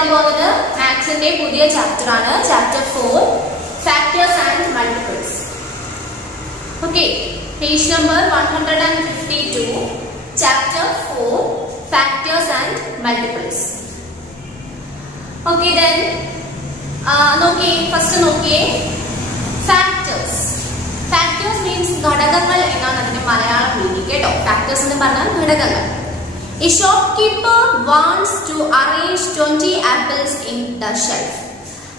എടുക്കാൻ പോകുന്നത് മാത്സിന്റെ പുതിയ ചാപ്റ്റർ ആണ്, chapter 4 factors and multiples. Okay, page number 152, chapter 4 factors and multiples. Okay, then നോക്കിയേ, ഫസ്റ്റ് നോക്കിയേ, ഫാക്ടേഴ്സ്. ഫാക്ടേഴ്സ് മീൻസ് ഘടകങ്ങൾ എന്നാണ് അതിന്റെ മലയാളം മീനിങ് കേട്ടോ. ഫാക്ടേഴ്സ് എന്ന് പറഞ്ഞാൽ ഘടകങ്ങൾ. A shopkeeper wants to arrange 20 apples in the shelf.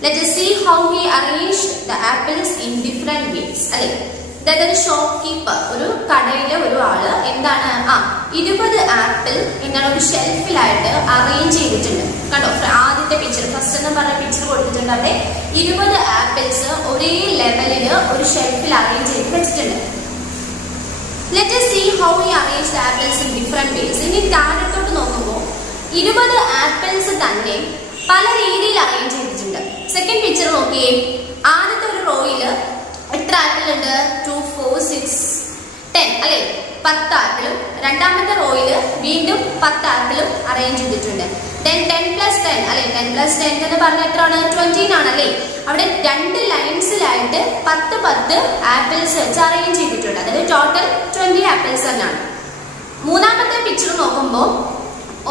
Let us see how he arranged the apples in different ways. അല്ലെ, അതായത് ഒരു ഷോപ്കീപ്പർ, ഒരു കടയിലെ ഒരു ആള് എന്താണ് 20 ആപ്പിൾ എന്താണ് ഒരു ഷെൽഫിലായിട്ട് അറേഞ്ച് ചെയ്തിട്ടുണ്ട്. കണ്ടോ, ആദ്യത്തെ പിക്ചർ, ഫസ്റ്റ് എന്ന് പറഞ്ഞ പിക്ചർ കൊടുത്തിട്ടുണ്ട്. അവിടെ 20 ആപ്പിൾസ് ഒരേ ലെവലില് ഒരു ഷെൽഫിൽ അറേഞ്ച് ചെയ്ത് വെച്ചിട്ടുണ്ട്. Let us see how he arranged the apples in different ways. ഇനി താഴത്തോട്ട് നോക്കുമ്പോൾ 20 ആപ്പിൾസ് തന്നെ പല രീതിയിൽ അറേഞ്ച് ചെയ്തിട്ടുണ്ട്. സെക്കൻഡ് പിക്ചർ നോക്കിയേ, ആദ്യത്തെ ഒരു റോയില് എത്ര ആപ്പിൾ ഉണ്ട്? 2, 4, 6, 10 അല്ലെ, 10 ആപ്പിളും. രണ്ടാമത്തെ റോയില് വീണ്ടും 10 ആപ്പിളും അറേഞ്ച് ചെയ്തിട്ടുണ്ട്. then 10 plus 10 അല്ലെ, 10 plus 10 എന്ന് പറഞ്ഞാൽ എത്രയാണ്? 20 ആണല്ലേ. അവിടെ 2 ലൈൻസിലായിട്ട് 10 ആപ്പിൾസ് വെച്ച് അറേഞ്ച് ചെയ്തിട്ടുണ്ട്. അതായത് ടോട്ടൽ 20 ആപ്പിൾസ് തന്നെയാണ്. മൂന്നാമത്തെ പിക്ചർ നോക്കുമ്പോൾ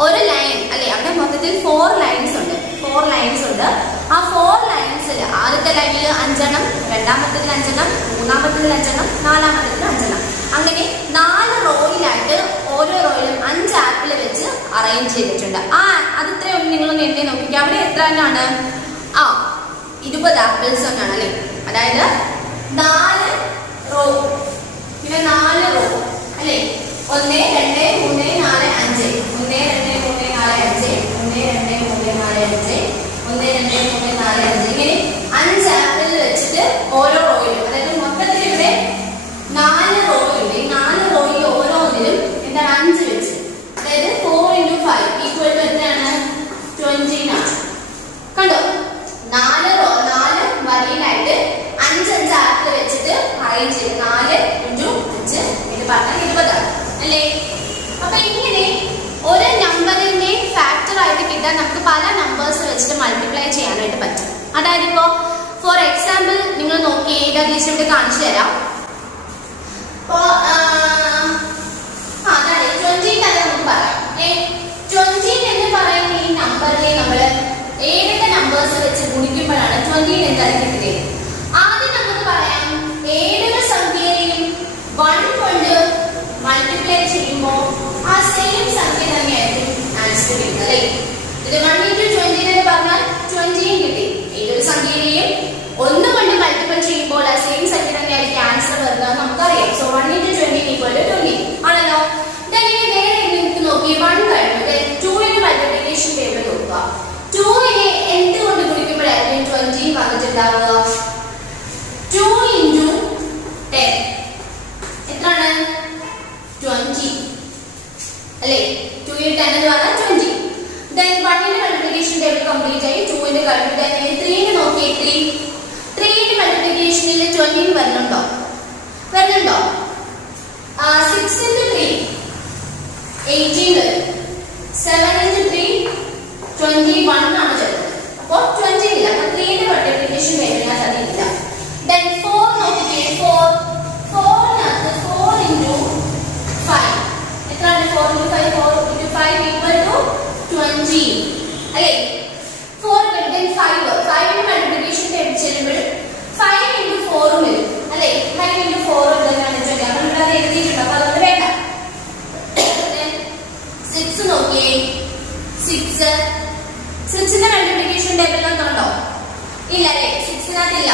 ഒരു ലൈൻ അല്ലെ, അവിടെ മൊത്തത്തിൽ 4 ലൈൻസ് ഉണ്ട്. 4 ലൈൻസ് ഉണ്ട്. ആ 4 ലൈൻസിൽ ആദ്യത്തെ ലൈനിൽ 5 എണ്ണം, രണ്ടാമത്തേതിൽ 5 എണ്ണം, മൂന്നാമത്തേതിൽ 5 എണ്ണം, നാലാമത്തേതിൽ 5 എണ്ണം, അങ്ങനെ 4 റോയിലായിട്ട് ഓരോ റോയിലും 5 ആപ്പിൾ വെച്ച് അറേഞ്ച് ചെയ്തിട്ടുണ്ട്. അതിത്രയും നിങ്ങളൊന്ന് എണ്ണി നോക്കിക്കുക. അവിടെ എത്ര എണ്ണാണ്? 20 ആപ്പിൾസ് എന്നാണ് അല്ലെ. അതായത് 4 റോ, പിന്നെ 4 റോ അല്ലെ. 1, 2, 3, 4, 5, 1, 2, 3, 4, 5, 1, 2, 3, 4, 5, 1, 2, 3, 4, 5, ഇങ്ങനെ 5 ആപ്പിൾ വെച്ചിട്ട് ഓരോ റോയിലും, അതായത് മൊത്തത്തിൽ ഇവിടെ 4 റോയിലുണ്ട്. ഈ 4 റോയിൽ ഓരോന്നിലും എന്താണ് 5 വെച്ച്, അതായത് 4 into 5 equal to എത്രയാണ്? 20 ആണ്. കണ്ടോ, 4 വരിയിലായിട്ട് 5 ആപ്പിൾ വെച്ചിട്ട് അറേഞ്ച് ചെയ്ത് 4 into 5 ഇത് പറഞ്ഞാൽ 20 ആണ് അല്ലേ. അപ്പൊ ഇങ്ങനെ ഒരു നമ്പറിന്റെ ഫാക്ടർ ആയിട്ട് കിട്ടാൻ നമുക്ക് പല നമ്പേഴ്സ് വെച്ചിട്ട് മൾട്ടിപ്ലൈ ചെയ്യാനായിട്ട് പറ്റും. അതായത് ഇപ്പോ ഫോർ എക്സാമ്പിൾ നിങ്ങൾ നോക്കി, ഇവിടെ കാണിച്ചു തരാം. ഇപ്പോ അതാണ് 20 തന്നെ നമുക്ക് പറയാം. 20 എന്ന് പറയുന്ന ഈ നമ്പറിനെ നമ്മൾ ഏതൊക്കെ നമ്പേഴ്സ് വെച്ച് ഗുണിക്കുമ്പോഴാണ് 20 എന്താണ് കിട്ടുന്നത്? ആദ്യം നമുക്ക് പറയാം, ഏതൊരു സംഖ്യയെയും 1 കൊണ്ട് മൾട്ടിപ്ലൈ ചെയ്യുമ്പോൾ ആ സെയിം സംഖ്യ തന്നെയായിരിക്കും ആൻസർ കിട്ടുന്നത് അല്ലേ. ഇത് 1 into 20 എന്ന് പറഞ്ഞാൽ 20 കിട്ടി. ഏതൊരു സംഖ്യയെയും 1 കൊണ്ട് മൾട്ടിപ്ലൈ ചെയ്യുമ്പോൾ ആ സെയിം സംഖ്യ തന്നെയായിരിക്കും ആൻസർ വരുന്നത് നമുക്കറിയാം. സോ 1 into 20 equal to 20 ആണല്ലോ. ഇനി വേറെ നിങ്ങൾക്ക് നോക്കി 1 കഴിഞ്ഞു. 2 ന്റെ മൾട്ടിപ്ലിക്കേഷൻ ടേബിൾ നോക്കുക. 2നെ എന്ത് കൊണ്ട് ഗുണിക്കുമ്പോഴായിരിക്കും 20 വന്നിട്ടുണ്ടാവുക? 2 into 10 എത്രയാണ്? 20 അല്ലേ. 2 into 10 എന്ന് പറഞ്ഞാൽ 20. then 1 ന്റെ മൾട്ടിപ്ലിക്കേഷൻ ടേബിൾ കംപ്ലീറ്റ് ആയി. 2 ന്റെ കഴിഞ്ഞു. then 3 ന്റെ നോക്കിയേ, 3 ന്റെ മൾട്ടിപ്ലിക്കേഷനിൽ 20 വരുന്നുണ്ടോ? 6 into 3 18 വരും. 7 into 3 21 ആണ് വരുന്നത്. അപ്പോൾ 20 ഇല്ല. അപ്പോൾ 3 ന്റെ മൾട്ടിപ്ലിക്കേഷൻ ടേബിളിനകത്ത് അതില്ല. then 4 നോക്കിയേ, 4 4 into 5 എത്രയാണ്? 4 into 5 equal to 20 അല്ലേ. 4 then 5 ന്റെ മൾട്ടിപ്ലിക്കേഷൻ ടേബിൾ ചെല്ലുമ്പോൾ 5 into 4 വരും അല്ലേ. 5 into 4 എന്താണ്? 20. അപ്പോൾ ഇവിടെ അത് എഴുതിയിട്ടുണ്ട്, അപ്പോൾ അതുകൊണ്ട് വേണ്ട. then 6 നോക്കിയേ, 6 ന്റെ മൾട്ടിപ്ലിക്കേഷൻ ടേബിളിനകത്ത് ഉണ്ടോ? ഇല്ല അല്ലേ. 6 ഇല്ല.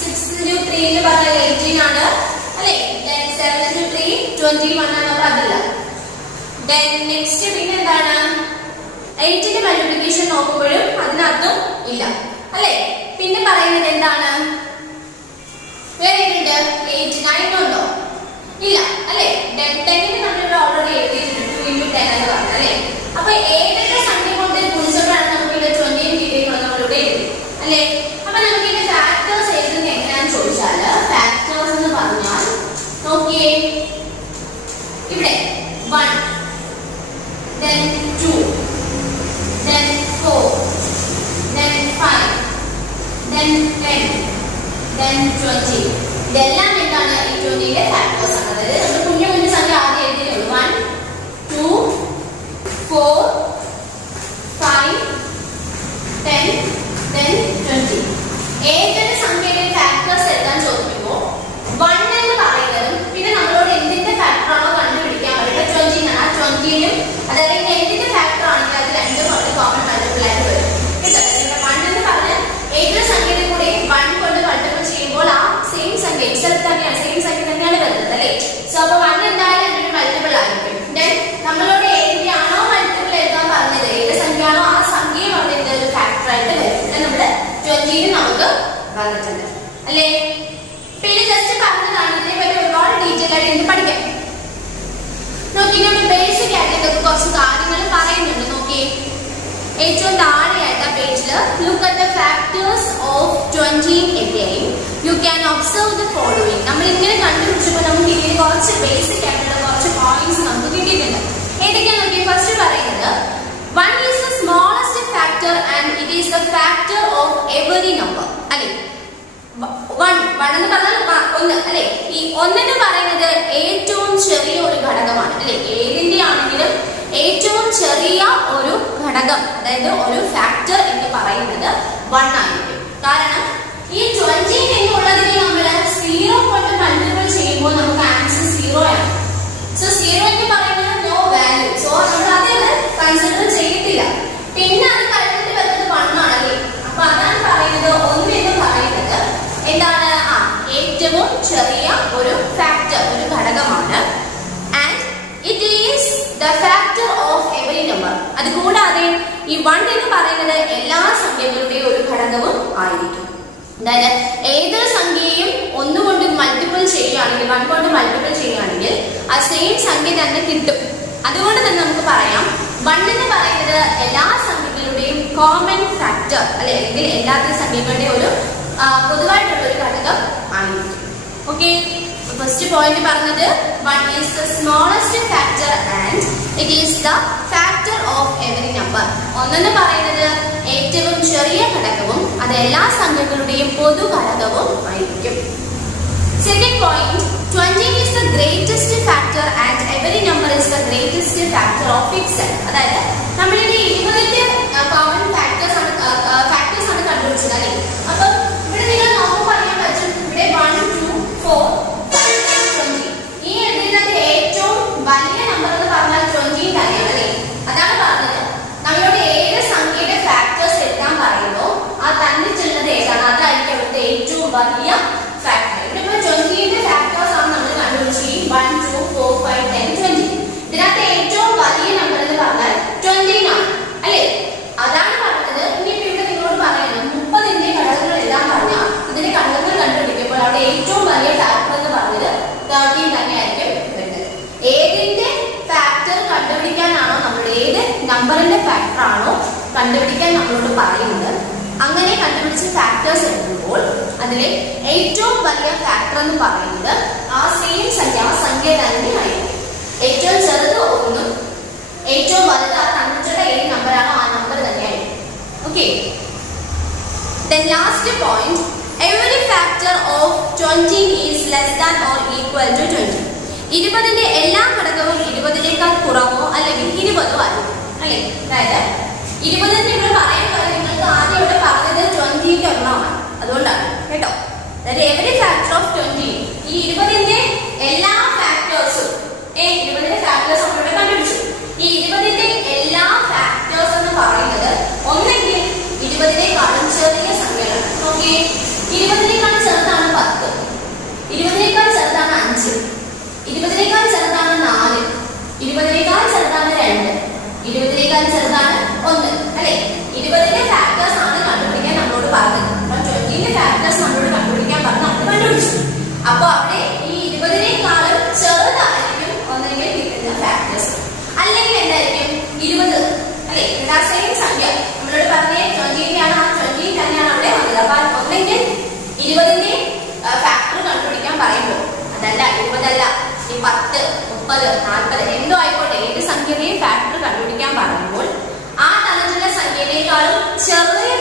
6 into 3 എന്ന് പറഞ്ഞാൽ 18 ആണ് അല്ലേ. then 7 into 3 21 ആണ്, അപ്പോൾ അതില്ല. then നെക്സ്റ്റ് പിന്നെ എന്താണ്? 8 ന്റെ മൾട്ടിപ്ലിക്കേഷൻ നോക്കുമ്പോഴും അതിനകത്തും ഇല്ല അല്ലേ. പിന്നെ പറയുന്നത് എന്താണ്? വേറെ ഉണ്ട് 8, 9 ഉണ്ടോ? ഇല്ല അല്ലേ. 10 ന്റെ നമ്മൾ ഓൾറെഡി എഴുതിയിട്ടുണ്ട്, 2 into 10 എന്ന് പറഞ്ഞു അല്ലേ. അപ്പൊ ഏതൊക്കെ സംഖ്യ കൊണ്ട് ഗുണിച്ചപ്പോഴാണ് നമുക്ക് ഇവിടെ 20 കിട്ടിയിട്ടുള്ളത് നമ്മളിവിടെ എഴുതി അല്ലേ. അപ്പൊ നമുക്ക് ഇതിന്റെ ഫാക്ടേഴ്സ് എഴുതുന്നത് എങ്ങനെയാണെന്ന് ചോദിച്ചാല്, ഫാക്ടേഴ്സ് എന്ന് പറഞ്ഞാൽ നോക്കിയേ, ഇവിടെ 1, then 2, then 4, then 10, then 20. ഇതെല്ലാം എന്താണ് ഈ 20ന്റെ ഫാക്ടേഴ്സ് ആണ്. അതായത് നമ്മൾ കുഞ്ഞു കുഞ്ഞു സംഖ്യ ആദ്യം എഴുതിയുള്ളൂ. 1, 2, 4, 5, 10, then 20. ഏതൊരു സംഖ്യയുടെ ഫാക്ടേഴ്സ് എഴുതാൻ ചോദിക്കുമ്പോൾ 1 എന്ന് പറയുന്നതും പിന്നെ നമ്മളോട് എന്തിന്റെ ഫാക്ടർ ആണോ കണ്ടുപിടിക്കാൻ പറയുന്നത് 20 എന്നാണ്. ആ 20നും അതായത് എന്തിന്റെ ഫാക്ടർ ആണെങ്കിൽ അത് രണ്ടും ഒരു കോമൺ മൾട്ടിപ്പിൾ ആയിട്ട് വരും. കേട്ടോ, 1 എന്ന് പറഞ്ഞാൽ ഏതൊരു സംഖ്യയുടെ കൂടെ 1 കൊണ്ട് മൾട്ടിപ്പിൾ ചെയ്യുമ്പോൾ ആ സെയിം സംഖ്യ സെയിം സംഖ്യ തന്നെയാണ് വരുന്നത് അല്ലേ. സോ അപ്പൊ 1 എന്തായാലും അതിന്റെ മൾട്ടിപ്പിൾ ആയിരിക്കും. ദെൻ നമ്മളോട് ഏതിന്റെയാണോ മൾട്ടിപ്പിൾ എഴുതാൻ പറഞ്ഞത്, ഏത് സംഖ്യയാണോ ആ സംഖ്യയും അവിടെ ഒരു ഫാക്ടർ ആയിട്ട് വരും. നമ്മുടെ 20 നമുക്ക് വന്നിട്ടുണ്ട് അല്ലേ. പിന്നെ ജസ്റ്റ് പറഞ്ഞതാണ്, ഇതിനെ പറ്റി ഒരുപാട് ഡീറ്റെയിൽ ആയിട്ട് എനിക്ക് പഠിക്കാം. നോക്കിയേ, നമ്മൾ ബേസിക് ആയിട്ട് ഇതൊക്കെ കുറച്ച് കാര്യങ്ങൾ പറയുന്നുണ്ട്. നോക്കിയേ, ഏറ്റവും താഴെയായിട്ട് ആ പേജില് look at the factors of 20 again. You can observe the following. നമ്മൾ ഇങ്ങനെ കണ്ടുപിടിച്ചപ്പോൾ നമുക്ക് ഇതിൽ കുറച്ച് ബേസിക് ആയിട്ടുള്ള കുറച്ച് പോയിന്റ്സ് നമുക്ക് കിട്ടിയിട്ടുണ്ട്. ഏതൊക്കെയാണ് നോക്കിയേ. ഫസ്റ്റ് പറയുന്നത് 1 is the smallest factor and it is the factor of every number. അല്ലേ, 1 എന്ന് പറഞ്ഞാൽ 1 അല്ലേ. ഈ 1 എന്ന് പറയുന്നത് ഏറ്റവും ചെറിയ ഒരു ഘടകമാണ് അല്ലേ. ഏതിന്റെ ആണെങ്കിലും ഏറ്റവും ചെറിയ ഒരു ഘടകം, അതായത് ഒരു ഫാക്ടർ എന്ന് പറയുന്നത് 1 ആയിരിക്കും. കാരണം ഈ 20 എന്നുള്ളതിനെ നമ്മൾ 0 കൊണ്ട് മൾട്ടിപ്പിൾ ചെയ്യുമ്പോൾ നമുക്ക് ആൻസർ 0 ആണ്. സോ 0 എന്ന് പറയുന്നത് നോ വാല്യൂ. സോ നമ്മൾ അതിൽ കൺസിഡർ ചെയ്യത്തില്ല. പിന്നെ അത് കഴിഞ്ഞിട്ട് വരുന്നത് 1 ആണല്ലേ. അപ്പൊ അതാണ് പറയുന്നത് 1 എന്ന് പറയുന്നത് എന്താണ്, ഏറ്റവും ചെറിയ ഒരു ഫാക്ടർ, ഒരു ഘടകമാണ്. And it is the factor of every number. അതുകൂടാതെ ഈ 1 എന്ന് പറയുന്നത് എല്ലാ സംഖ്യകളുടെയും ഒരു ഘടകവും ആയിരിക്കും. അതായത് ഏതൊരു സംഖ്യയും 1 കൊണ്ട് മൾട്ടിപ്പിൾ ചെയ്യുകയാണെങ്കിൽ, 1 കൊണ്ട് മൾട്ടിപ്പിൾ ചെയ്യുകയാണെങ്കിൽ ആ സെയിം സംഖ്യ തന്നെ കിട്ടും. അതുകൊണ്ട് തന്നെ നമുക്ക് പറയാം 1 എന്ന് പറയുന്നത് എല്ലാ സംഖ്യകളുടെയും കോമൺ ഫാക്ടർ അല്ലെ, അല്ലെങ്കിൽ എല്ലാ സംഖ്യകളുടെയും ഒരു പൊതുവായിട്ടുള്ള ഒരു ഘടകം ആയിരിക്കും. ഓക്കെ, ഫസ്റ്റ് പോയിന്റ് പറഞ്ഞത് 1 is the smallest factor and it is the factor of every number. 1 എന്ന് പറയുന്നത് ഏറ്റവും ചെറിയ ഘടകവും അത് എല്ലാ സംഖ്യകളുടെയും പൊതു ഘടകവും ആയിരിക്കും. Second point, 20 is the greatest factor and every number is the greatest factor of itself. അതായത് നമ്മൾ ഇനി 20ന്റെ കോമൺ ഫാക്ടേഴ്സ് ആണ് കണ്ടുപിടിച്ചത് അല്ലേ. അപ്പൊ ഇവിടെ നിങ്ങൾ നോക്കുമ്പോൾ അറിയാൻ പറ്റും, ഇവിടെ 1, 2, 4, 5, 20 ഈ എഴുതിനകത്ത് ഏറ്റവും വലിയ നമ്പർ എന്ന് പറഞ്ഞാൽ 20 തന്നെയാണ് അല്ലേ. അതാണ് പറഞ്ഞത് നമ്മളോട് ഏത് സംഖ്യയുടെ ഫാക്ടേഴ്സ് എഴുതാൻ പറയുന്നോ ആ തന്നിട്ടുള്ളത് ഏതാണ് അതായിരിക്കും അവിടുത്തെ ഏറ്റവും വലിയ ഫാക്ടർ. ഇവിടെ 20ന്റെ ഫാക്ടേഴ്സ് ആണ് നമ്മൾ കണ്ടുപിടിച്ചത്. 1, 2, 4, 5, 10, 20. ഇതിനകത്ത് ഏറ്റവും വലിയ നമ്പർ എന്ന് പറഞ്ഞാൽ 20 ആണ് അല്ലേ. അതാണ് പറഞ്ഞത്. ഇനിയിപ്പോ ഇവിടെ നിങ്ങളോട് പറയുന്നത് 30ന്റെ ഘടകങ്ങൾ എഴുതാൻ പറഞ്ഞാൽ ഇതിന്റെ ഘടകങ്ങൾ കണ്ടുപിടിക്കുമ്പോൾ അവിടെ ഏറ്റവും വലിയ ഫാക്ടർ എന്ന് പറഞ്ഞത് 13 തന്നെയായിരിക്കും വരുന്നത്. ഏതിന്റെ ഫാക്ടർ കണ്ടുപിടിക്കാനാണോ നമ്മൾ, ഏത് നമ്പറിന്റെ ഫാക്ടർ ആണോ കണ്ടുപിടിക്കാൻ നമ്മളോട് പറയുന്നത്, അങ്ങനെ കണ്ടുപിടിച്ച ഫാക്ടേഴ്സ് എഴുതുമ്പോൾ അതിലെ ഏറ്റവും വലിയ ഫാക്ടർ എന്ന് പറയുന്നത് ആ സെയിം സംഖ്യ തന്നെയായിരിക്കും. ഏറ്റവും ചെറുത് 1, ഏറ്റവും വലുത് ആ തന്നിട്ടുള്ള ഏത് നമ്പറാണോ ആ നമ്പർ തന്നെയായിരിക്കും. Okay, then last point, every factor of 20 is less than or equal to 20. 20ന്റെ എല്ലാ ഘടകവും 20നേക്കാൾ കുറവോ അല്ലെങ്കിൽ 20ഓ ആയിരിക്കും അല്ലേ. അതായത് 20 ഇവിടെ പറയുമ്പോൾ നിങ്ങൾക്ക് ആദ്യം ഇവിടെ പറഞ്ഞത് 20ന്റെ എണ്ണമാണ്, അതുകൊണ്ടാണ് കേട്ടോ. അതായത് എവറി ഫാക്ടർ ഓഫ് 20, ഈ 20ന്റെ എല്ലാ ഫാക്ടേഴ്സും 20ന്റെ ഫാക്ടേഴ്സ് നമ്മൾ ഇവിടെ കണ്ടുപിടിച്ചു. ഈ 20ന്റെ എല്ലാ ഫാക്ടേഴ്സ് എന്ന് പറയുന്നത് ഒന്നെങ്കിൽ 20നേക്കാളും ചെറിയ സംഖ്യകളാണ്. നോക്കിയേ, 20നേക്കാൾ ചെറുതാണ് 10, 20നേക്കാൾ ചെറുതാണ് 5, 20നേക്കാൾ ചെറുതാണ് 4, 20നേക്കാൾ ചെറുതാണ് 2, 20നേക്കാൾ ചെറുതാണ് 1 അല്ലെ. 20ന്റെ ഫാക്ടേഴ്സ് ആണ് കണ്ടുപിടിക്കാൻ നമ്മളോട് പറഞ്ഞത്. അപ്പൊ 20ന്റെ ഫാക്ടേഴ്സ് നമ്മളോട് കണ്ടുപിടിക്കാൻ പറഞ്ഞ് നമ്മൾ കണ്ടുപിടിച്ചു. അപ്പൊ അവിടെ ഈ 20നേക്കാളും ചെറുതായിരിക്കും ഒന്നെങ്കിൽ കിട്ടുന്ന ഫാക്ടേഴ്സ്, അല്ലെങ്കിൽ എന്തായിരിക്കും 20 അല്ലെ. സെയിം സംഖ്യ നമ്മളോട് പറഞ്ഞ 20 ആണ്, ആ 20 തന്നെയാണ് അവിടെ വന്നത്. അപ്പൊ ഒന്നെങ്കിൽ 20ന്റെ ഫാക്ടർ കണ്ടുപിടിക്കാൻ പറയുമ്പോൾ അതല്ല 20 അല്ല, ഈ 10, 30, 40 എന്തോ ആയിക്കോട്ടെ, ഏത് സംഖ്യയുടെയും ഫാക്ടർ കണ്ടുപിടിക്കാൻ പറയുമ്പോൾ ആ തന്നിട്ടുള്ള സംഖ്യയിലേക്കാളും ചെറിയ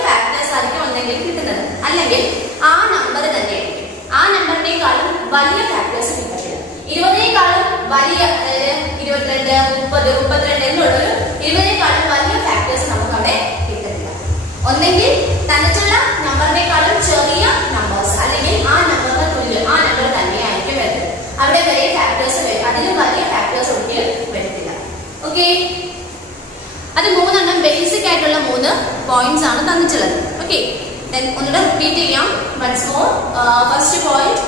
അതിൽ 3 എണ്ണം ബേസിക് ആയിട്ടുള്ള 3 പോയിന്റ്സ് ആണ് തന്നിട്ടുള്ളത്. ഓക്കെ, ഒന്നുകൂടെ റിപ്പീറ്റ് ചെയ്യാം. Once more. First point,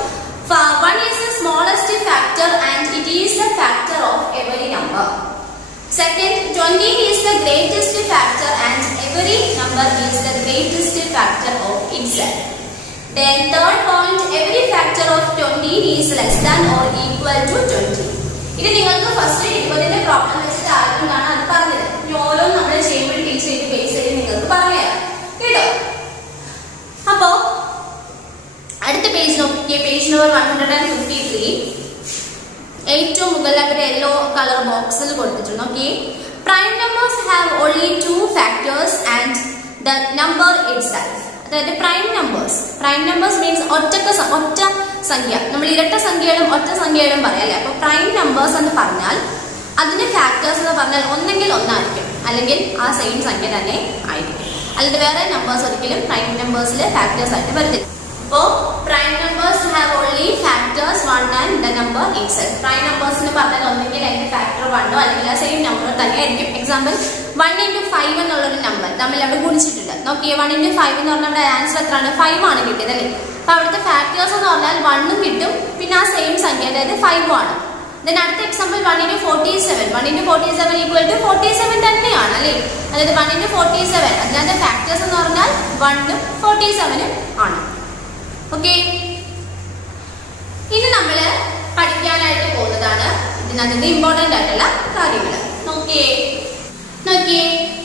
1 is the smallest factor and it is the factor of every number. Second, 20 is the greatest factor and every number is the greatest factor of itself. Then third point, every factor of 20 is less than or equal to 20. ഇത് നിങ്ങൾക്ക് first 20ന്റെ problem വെച്ചിട്ട് ആദ്യമാണ് അത് പറഞ്ഞത്. ഇനി ഓരോന്നും നമ്മൾ ചെയ്യുമ്പോൾ ടീച്ചർ ഇത് ബേസ് ചെയ്ത് നിങ്ങൾക്ക് പറയാം കേട്ടോ. അപ്പോ അടുത്ത പേജ് നോക്കിയേ, പേജ് നമ്പർ 153. ഏറ്റവും മുകളിൽ യെല്ലോ കളർ ബോക്സിൽ കൊടുത്തിട്ടുണ്ട്. Okay, prime numbers have only 2 factors and the number itself. അതായത് പ്രൈം നമ്പേഴ്സ് മീൻസ് ഒറ്റ സംഖ്യ. നമ്മൾ ഇരട്ട സംഖ്യകളും ഒറ്റ സംഖ്യകളും പറയാം അല്ലെ. അപ്പൊ പ്രൈം നമ്പേഴ്സ് എന്ന് പറഞ്ഞാൽ അതിന്റെ ഫാക്ടേഴ്സ് എന്ന് പറഞ്ഞാൽ ഒന്നെങ്കിൽ ഒന്നായിരിക്കും, അല്ലെങ്കിൽ ആ സെയിം സംഖ്യ തന്നെ ആയിരിക്കും. അല്ലാതെ വേറെ നമ്പേഴ്സ് ഒരിക്കലും പ്രൈം നമ്പേഴ്സിൽ ഫാക്ടേഴ്സ് ആയിട്ട് വരത്തില്ല. അപ്പോ prime numbers have only factors 1 and the number itself. Prime numbers എന്ന് പറഞ്ഞാൽ ഒന്നെങ്കിൽ അതിന്റെ ഫാക്ടർ 1 അല്ലെങ്കിൽ ആ സെയിം നമ്പർ തന്നെ ആയിരിക്കും. എക്സാമ്പിൾ 1 into 5 എന്നുള്ളൊരു നമ്പർ നമ്മൾ അവിടെ ഗുണിച്ചിട്ടുണ്ട്. നോക്കിയേ, 1 into 5 എന്ന് പറഞ്ഞാൽ നമ്മുടെ ആൻസർ എത്രയാണ്? 5 ആണ് കിട്ടിയത് അല്ലേ. അപ്പൊ അവിടുത്തെ ഫാക്ടേഴ്സ് എന്ന് പറഞ്ഞാൽ 1 കിട്ടും, പിന്നെ ആ സെയിം സംഖ്യ അതായത് 5 ആണ്. ദെൻ അടുത്ത example 1 into 47. 1 into 47 equal to 47 തന്നെയാണ് അല്ലേ. അതായത് 1 into 47 അതിനകത്തെ ഫാക്ടേഴ്സ് എന്ന് പറഞ്ഞാൽ 1ഉം 47ഉം ആണ്. ഓക്കെ, ഇനി നമ്മള് പഠിക്കാനായിട്ട് പോകുന്നതാണ് ഇതിനകത്ത് ഇമ്പോർട്ടന്റ് ആയിട്ടുള്ള കാര്യങ്ങൾ. നോക്കിയേ,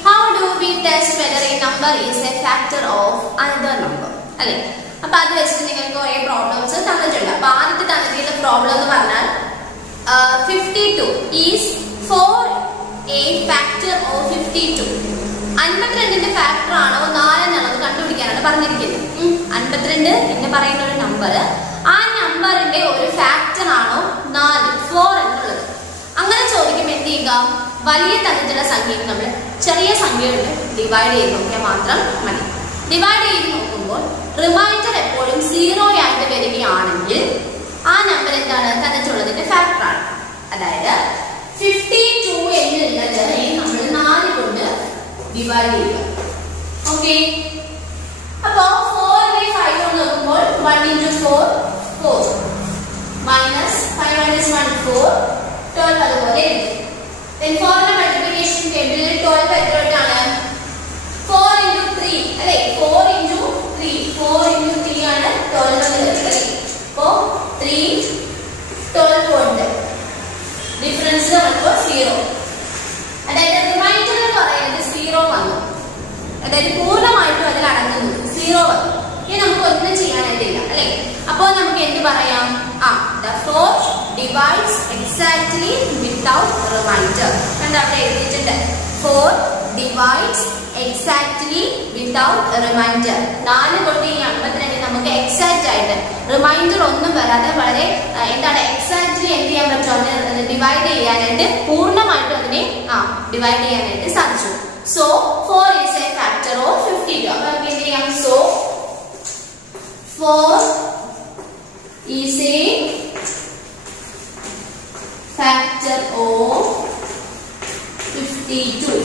how do we test whether a number is a factor of another number? അല്ലെ. അപ്പൊ അത് വെച്ചിട്ട് നിങ്ങൾക്ക് കുറെ പ്രോബ്ലംസ് തന്നിട്ടുണ്ട്. അപ്പൊ ആദ്യത്തെ തന്നിട്ടുള്ള പ്രോബ്ലം എന്ന് പറഞ്ഞാൽ 52 is 4 a factor of 52. 52ന്റെ ഫാക്ടർ ആണോ 4 എന്നാണോ കണ്ടുപിടിക്കാനാണ് പറഞ്ഞിരിക്കുന്നത്. 52 എന്ന് പറയുന്ന ഒരു നമ്പർ, ആ നമ്പറിന്റെ ഒരു ഫാക്ടർ ആണോ 4 എന്നുള്ളത്. അങ്ങനെ ചോദിക്കുമ്പോൾ എന്ത് ചെയ്യുക? വലിയ തരത്തിലുള്ള സംഖ്യയിൽ നമ്മൾ ചെറിയ സംഖ്യകളുടെ ഡിവൈഡ് ചെയ്ത് നോക്കിയാൽ മാത്രം മതി. ഡിവൈഡ് ചെയ്ത് നോക്കുമ്പോൾ റിമൈൻഡർ എപ്പോഴും 0 ആയിട്ട് വരികയാണെങ്കിൽ ആ നമ്പർ എന്താണ്? തന്നിട്ടുള്ളതിന്റെ ഫാക്ടർ ആണ്. അതായത് 52 എന്നുള്ളത് നമ്മൾ 4 കൊണ്ട് ഡിവൈഡ് ചെയ്യുക. ഓക്കെ, അപ്പോ 4/5 കൊണ്ട് നോക്കുമ്പോൾ 1 into 4 4 minus 5 minus 1 4 12 അതുപോലെ എഴുതി. Then 4 ന്റെ മൾട്ടിപ്ലിക്കേഷൻ ടേബിളിൽ 12 എത്രയാണ്? 4 into 3 അല്ലേ. 4 into 3 ആണ് 12 എന്നുള്ളത്. അപ്പോ 3 12 ഉണ്ട്. ഡിഫറൻസ് നമുക്ക് 0. അതായത് റിമൈൻഡർ എന്ന് പറയുന്നത് 0 വന്നു. അതായത് പൂർണ്ണമായിട്ടും അതിൽ അടങ്ങുന്നു 0 വന്നു. ഇനി നമുക്ക് ഒന്നും ചെയ്യാനായിട്ടില്ല അല്ലെ. അപ്പോ നമുക്ക് എന്ത് പറയാം? the 4 divides exactly without remainder. കണ്ടോ അവിടെ എഴുതിയിട്ടുണ്ട് 4 divides exactly without remainder. 4 കൊണ്ട് ഈ 52 നമുക്ക് എക്സാക്റ്റ് ആയിട്ട് റിമൈൻഡർ ഒന്നും വരാതെ വളരെ എന്താണ് എക്സാക്ട്ലി എന്ത് ചെയ്യാൻ പറ്റും? അതിനെ ഡിവൈഡ് ചെയ്യാനായിട്ട് പൂർണ്ണമായിട്ടും അതിനെ ഡിവൈഡ് ചെയ്യാനായിട്ട് സാധിച്ചു. So 4 is a factor of 52. അപ്പൊ നമുക്ക് എന്ത് ചെയ്യാം? So 4 is a factor of 52.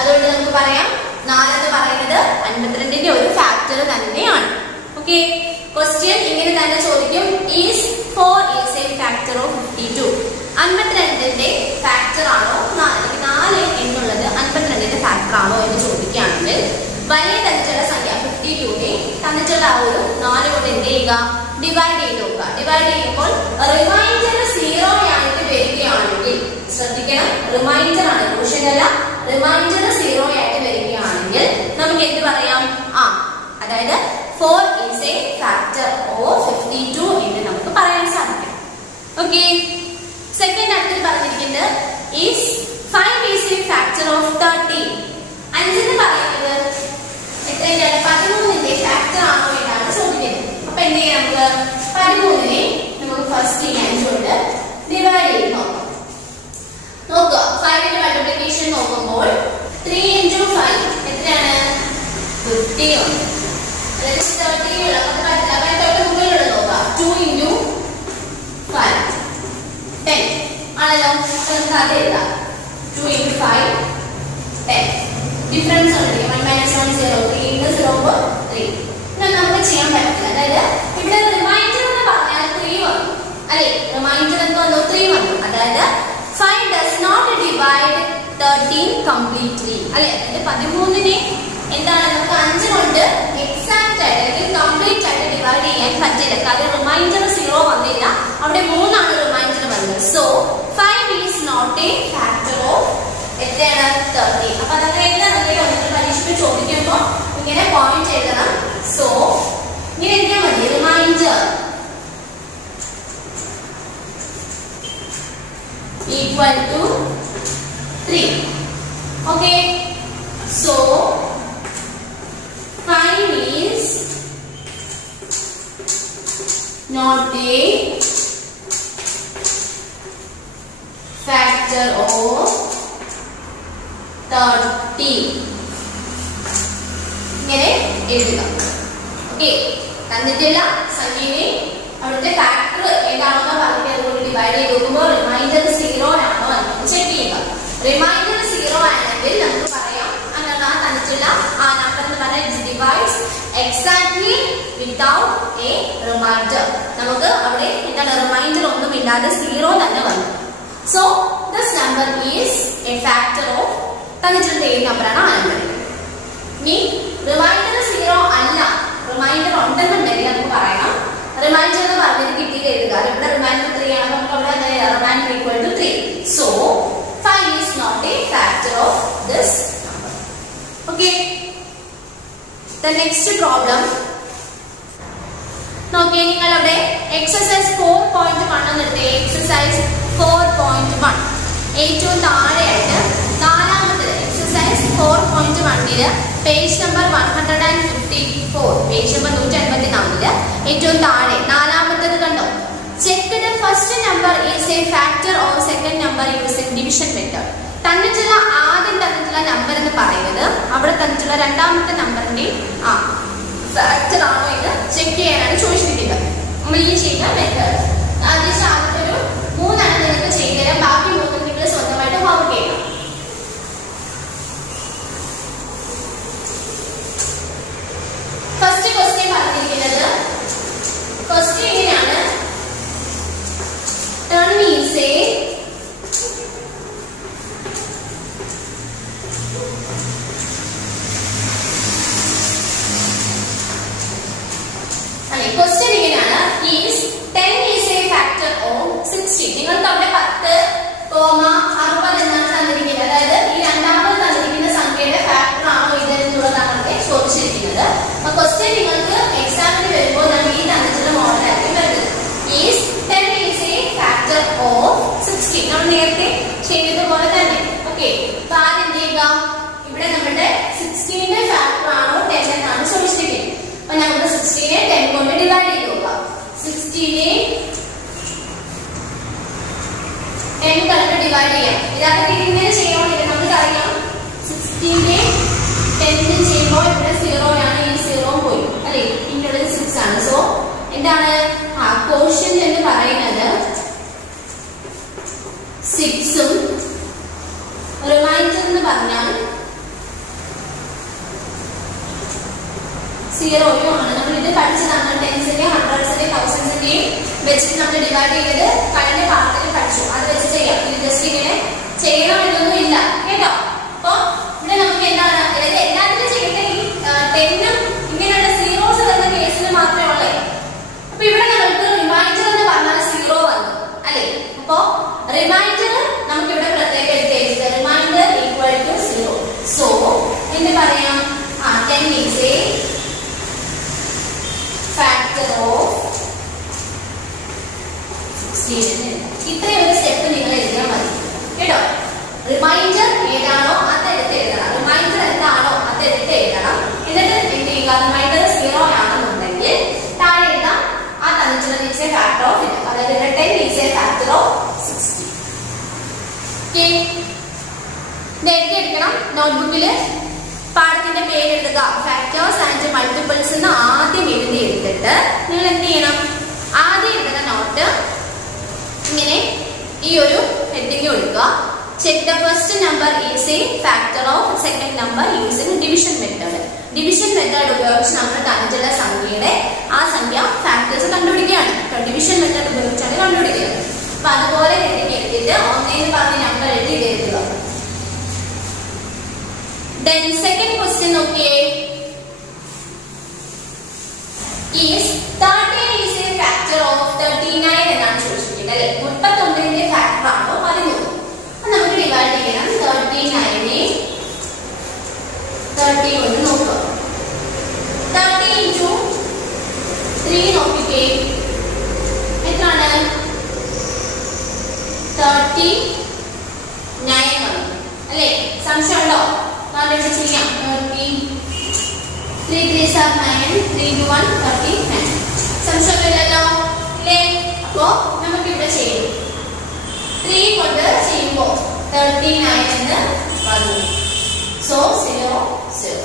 അതുകൊണ്ട് നമുക്ക് പറയാം 4 എന്ന് പറയുന്നത് 52ന്റെ ഒരു ഫാക്ടർ തന്നെയാണ്. ഓക്കെ, ക്വസ്റ്റ്യൻ ഇങ്ങനെ തന്നെ ചോദിക്കും, is 4 is a factor of 52. 52ന്റെ ഫാക്ടർ ആണോ 4 എന്നുള്ളത് 52ന്റെ ഫാക്ടർ ആണോ എന്ന് ചോദിക്കുകയാണെങ്കിൽ വലിയ തന്നിട്ടുള്ള സംഖ്യ 52നെ തന്നിട്ടുള്ള ആ ഒരു 4 കൊണ്ട് എന്ത് ചെയ്യുക? ഡിവൈഡ് ചെയ്ത് നോക്കുക. ഡിവൈഡ് ചെയ്യുമ്പോൾ റിമൈൻഡർ 0 ആയിട്ട് വരികയാണെങ്കിൽ ശ്രദ്ധിക്കണം, റിമൈൻഡർ ആണ്, ക്വസ്റ്റ്യൻ അല്ല. റിമൈൻഡർ 0 ആയിട്ട് വരികയാണെങ്കിൽ നമുക്ക് എന്ത് പറയാം? അതായത് 4 is a factor of 52 എന്ന് നമുക്ക് പറയാൻ സാധിക്കും. ഓക്കെ, സെക്കൻഡ് അടുത്തിൽ പറഞ്ഞിരിക്കുന്നത് is 5 is a factor of 13. 5 എന്ന് പറയുന്നത് എത്രയാണ്? 13ന്റെ ഫാക്ടർ ആണോ എന്നാണ് ചോദിക്കുന്നത്. അപ്പൊ എന്ത് ചെയ്യാം? നമുക്ക് 13നെ നമുക്ക് ഫസ്റ്റ് ഈ 5 കൊണ്ട് ഡിവൈഡ് ചെയ്ത് നോക്കാം. നോക്കുക, 5 ന്റെ മൾട്ടിപ്ലിക്കേഷൻ നോക്കുമ്പോൾ 3 into 5 എത്രയാണ്? 50 ആണ്. അതായത് 30 ഉള്ള നമുക്ക് പറ്റില്ല. അപ്പൊ തൊട്ട് മുകളിലുള്ള നോക്കാം. 2 into 5 10 ആണല്ലോ. അപ്പൊ നമുക്ക് അത് എഴുതാം. 2 into 5 ഡിഫറൻസ് കണ്ടുപിടിക്കാം. 1 - 1 0 3 × 0 3. ഇതൊന്നും നമുക്ക് ചെയ്യാൻ പറ്റില്ല. അതായത് ഇവിടെ റിമൈൻഡർ എന്ന് പറഞ്ഞാൽ 3 വന്നു അല്ലെ. റിമൈൻഡർ എന്ന് വന്നു 3 വന്നു. അതായത് 5 does not divide 13 completely അല്ലെ. അതായത് 13നെ എന്താണ് നമുക്ക് 5 കൊണ്ട് എക്സാക്ട് ആയിട്ട് അല്ലെങ്കിൽ കംപ്ലീറ്റ് ആയിട്ട് ഡിവൈഡ് ചെയ്യാൻ പറ്റില്ല. കാരണം റിമൈൻഡർ 0 വന്നില്ല, അവിടെ 3 ആണ് റിമൈൻഡർ വന്നത്. So 5 is not a factor of എത്രയാണ് 13. അപ്പൊ അതൊക്കെ എഴുതാൻ പരീക്ഷയ്ക്ക് ചോദിക്കുമ്പോൾ ഇങ്ങനെ പോയിന്റ് എഴുതണം. സോ ഇങ്ങനെ എഴുതിയാൽ മതി. Remainder equal to 3. Okay, so 5 is not a factor of 30. ഇങ്ങനെ എഴുതുക. ഓക്കെ, തന്നിട്ടുള്ള സംഖ്യനെ അവിടുത്തെ ഫാക്ടർ ഏതാണെന്ന് പറഞ്ഞിട്ട് അതുകൊണ്ട് ഡിവൈഡ് ചെയ്ത് നോക്കുമ്പോൾ റിമൈൻഡർ 0 ആണോ എന്ന് ചെക്ക് ചെയ്യുക. റിമൈൻഡർ 0 ആണെങ്കിൽ നമുക്ക് പറയാം എന്താണ് ആ തന്നിട്ടുള്ള ആ നമ്പർ എന്ന് പറഞ്ഞാൽ divides exactly without a remainder. നമുക്ക് അവിടെ എന്താണ് റിമൈൻഡർ ഒന്നും ഇല്ലാതെ 0 തന്നെ വന്നു. So this number is a factor of തന്നിട്ടുള്ള ഏത് നമ്പറാണ് ആ നമ്പർ. ഇനി റിമൈൻഡർ 0 അല്ല, റിമൈൻഡർ ഉണ്ടെന്നുണ്ടെങ്കിൽ നമുക്ക് പറയാം റിമൈൻഡർ എന്ന് പറഞ്ഞത് കിട്ടിയിട്ട് എഴുതുക. ഇവിടെ റിമൈൻഡർ 3 ആണ്, നമുക്ക് അവിടെ reminder equal to 3. So 5 is not a factor of this number. Okay, the next problem നോക്കിയേ നിങ്ങൾ അവിടെ എക്സസൈസ് 4.1 എന്നെടുത്തേ. എക്സസൈസ് 4.1 ഏറ്റവും താഴെയായിട്ട് നാലാമത്തേത് exercise 4.1 page number 154, page number 154 ഏറ്റവും താഴെ നാലാമത്തേത് കണ്ടോ. Check the first number is a factor of second number using division method. തന്നിട്ടുള്ള ആദ്യം തന്നിട്ടുള്ള നമ്പർ എന്ന് പറയുന്നത് അവിടെ തന്നിട്ടുള്ള രണ്ടാമത്തെ നമ്പറിന്റെ ഫാക്ടർ ആണോ എന്ന് ചെക്ക് ചെയ്യാനാണ് ചോദിച്ചിരിക്കുന്നത്. നമ്മൾ ഈ ചെയ്യുന്ന മെത്തേഡ് ആദ്യം ആദ്യത്തെ ഒരു 3 നിങ്ങൾക്ക് ചെയ്തു തരാം. ബാക്കി 3 നിങ്ങൾ സ്വന്തമായിട്ട് വർക്ക് ചെയ്യണം. ഫസ്റ്റ് ക്വസ്റ്റ്യൻ പറഞ്ഞിരിക്കുന്നത് ക്വസ്റ്റ്യൻ എങ്ങനെയാണ്. ടേൺ ഈസ് എ ക്വസ്റ്റ്യൻ ഇങ്ങനെയാണ്. Is 10 is a factor of 60. നിങ്ങൾക്ക് അവിടെ 10, 60 എന്നാണ് തന്നിരിക്കുന്നത്. അതായത് ഈ രണ്ടാമത് തന്നിരിക്കുന്ന സംഖ്യയുടെ ഫാക്ടർ ആണോ ഇത് എന്നുള്ളതാണ് ഇവിടെ ചോദിച്ചിരിക്കുന്നത്. അപ്പൊ ക്വസ്റ്റ്യൻ നിങ്ങൾക്ക് എക്സാമിന് വരുമ്പോൾ നമ്മൾ ഈ തന്നിട്ടുള്ള മോഡലായിരിക്കും വരുന്നത്. Is 10 is a factor of 60. നമ്മൾ നേരത്തെ ചെയ്തതുപോലെ തന്നെ. ഓക്കെ, അപ്പൊ ആദ്യം ചെയ്യുക. ഇവിടെ നമ്മുടെ 16ന്റെ ഫാക്ടർ ആണോ 10 എന്നാണ് ചോദിച്ചിരിക്കുന്നത്. അപ്പൊ നമുക്ക് 16നെ 10 കൊണ്ട് ഡിവൈഡ് ചെയ്ത് നോക്കാം. 16നെ 10 കൊണ്ട് ഡിവൈഡ് ചെയ്യാം. ഇതൊക്കെ ഇങ്ങനെ ചെയ്യണമെന്നില്ല, നമുക്കറിയാം 16നെ 10 ചെയ്യുമ്പോൾ ഇവിടെ 0 ആണ്, ഈ 0 പോയി അല്ലെ, പിന്നുള്ളത് 6 ആണ്. സോ എന്താണ് കോഷ്യന്റ് എന്ന് പറയുന്നത് 6ഉം റിമൈൻഡർ എന്ന് പറഞ്ഞാൽ 0 ആണ്. നമ്മൾ ഇത് പഠിച്ചതാണ്. ടെൻസിന്റെ, ഹൺഡ്രഡ്സിന്റെ, തൗസൻഡ്സിന്റെയും വെച്ചിട്ട് നമ്മൾ ഡിവൈഡ് ചെയ്ത് കഴിഞ്ഞ പാഠത്തിൽ പഠിച്ചു. അത് വെച്ച് ചെയ്യാം. ഇത് ജസ്റ്റ് ഇങ്ങനെ ചെയ്യണമെന്നൊന്നും ഇല്ല കേട്ടോ. അപ്പൊ ഇവിടെ നമുക്ക് എന്താണ് എല്ലാത്തിനും ചെയ്യട്ടെ. ഈ 10ഉം ഇങ്ങനെയുള്ള സീറോസ് വരുന്ന കേസിൽ മാത്രമേ ഉള്ളേ. അപ്പൊ ഇവിടെ നമുക്ക് റിമൈൻഡർ എന്ന് പറഞ്ഞാൽ 0 വന്നു അല്ലെ. അപ്പൊ റിമൈൻഡർ നമുക്ക് ഇവിടെ പ്രത്യേകം എടുത്ത് റിമൈൻഡർ ഈക്വൽ ടു 0. സോ എന്ത് പറയാം, 10 ഈസ് എ ഫാക്ടർ ഓഫ് 16. ഇത്രയും ഒരു സ്റ്റെപ്പ് നിങ്ങൾ എഴുതിയാൽ മതി കേട്ടോ. റിമൈൻഡർ ഏതാണോ അതെടുത്ത് എഴുതണം. റിമൈൻഡർ എന്താണോ അതെടുത്ത് എഴുതണം. എന്നിട്ട് എന്ത് ചെയ്യുക, റിമൈൻഡർ 0 ആണെന്നുണ്ടെങ്കിൽ താഴെ എഴുതാം ആ തന്നിട്ടുള്ള ഈസ് എ ഫാക്ടർ ഓഫ് ഇത്. അതായത് 10 is a factor of 60. Okay, ഇത് എഴുതിയെടുക്കണം. നോട്ട്ബുക്കിൽ പാഠത്തിന്റെ പേര് എഴുതുക. ഫാക്ടേഴ്സ് ആൻഡ് മൾട്ടിപ്പിൾസ് എന്ന് ആദ്യം എഴുതി എടുത്തിട്ട് നിങ്ങൾ എന്ത് ചെയ്യണം, ആദ്യം എഴുതുന്ന നോട്ട് ഇങ്ങനെ ഈ ഒരു ഹെഡിങ് കൊടുക്കുക. check the first number is a factor of second number using division method. Division method ഉപയോഗിച്ച് നമ്മൾ തന്നിട്ടുള്ള സംഖ്യയുടെ ആ സംഖ്യ ഫാക്ടേഴ്സ് കണ്ടുപിടിക്കുകയാണ്. ഡിവിഷൻ മെത്തേഡ് ഉപയോഗിച്ചാണ് കണ്ടുപിടിക്കുന്നത്. അപ്പൊ അതുപോലെ എഴുതിയിട്ട് ഒന്നേന്ന് പറഞ്ഞ നമ്പർ എഴുതി എഴുതുക. Then second question നോക്കിയേ. Is 13 is a factor of 39 എന്നാണ് ചോദിച്ചിരിക്കുന്നത് അല്ലേ? 39ന്റെ ഫാക്ടർ ആണോ 13? അപ്പൊ നമുക്ക് ഡിവൈഡ് ചെയ്യണം. 39നെ 30 കൊണ്ട് നോക്കുക. 30 into 3 നോക്കിക്കേ. എത്രയാണ്? 39 വന്നു അല്ലേ? സംശയമുണ്ടോ? നാലെണ്ണം ചെയ്യാം. 30 3 3 are 9 3 into 1 39. സംശയമില്ലല്ലോ അല്ലേ? അപ്പോ നമുക്ക് ഇവിടെ ചെയ്യാം. 3 കൊണ്ട് ചെയ്യുമ്പോൾ 39 എന്ന് വന്നു. സോ 0 0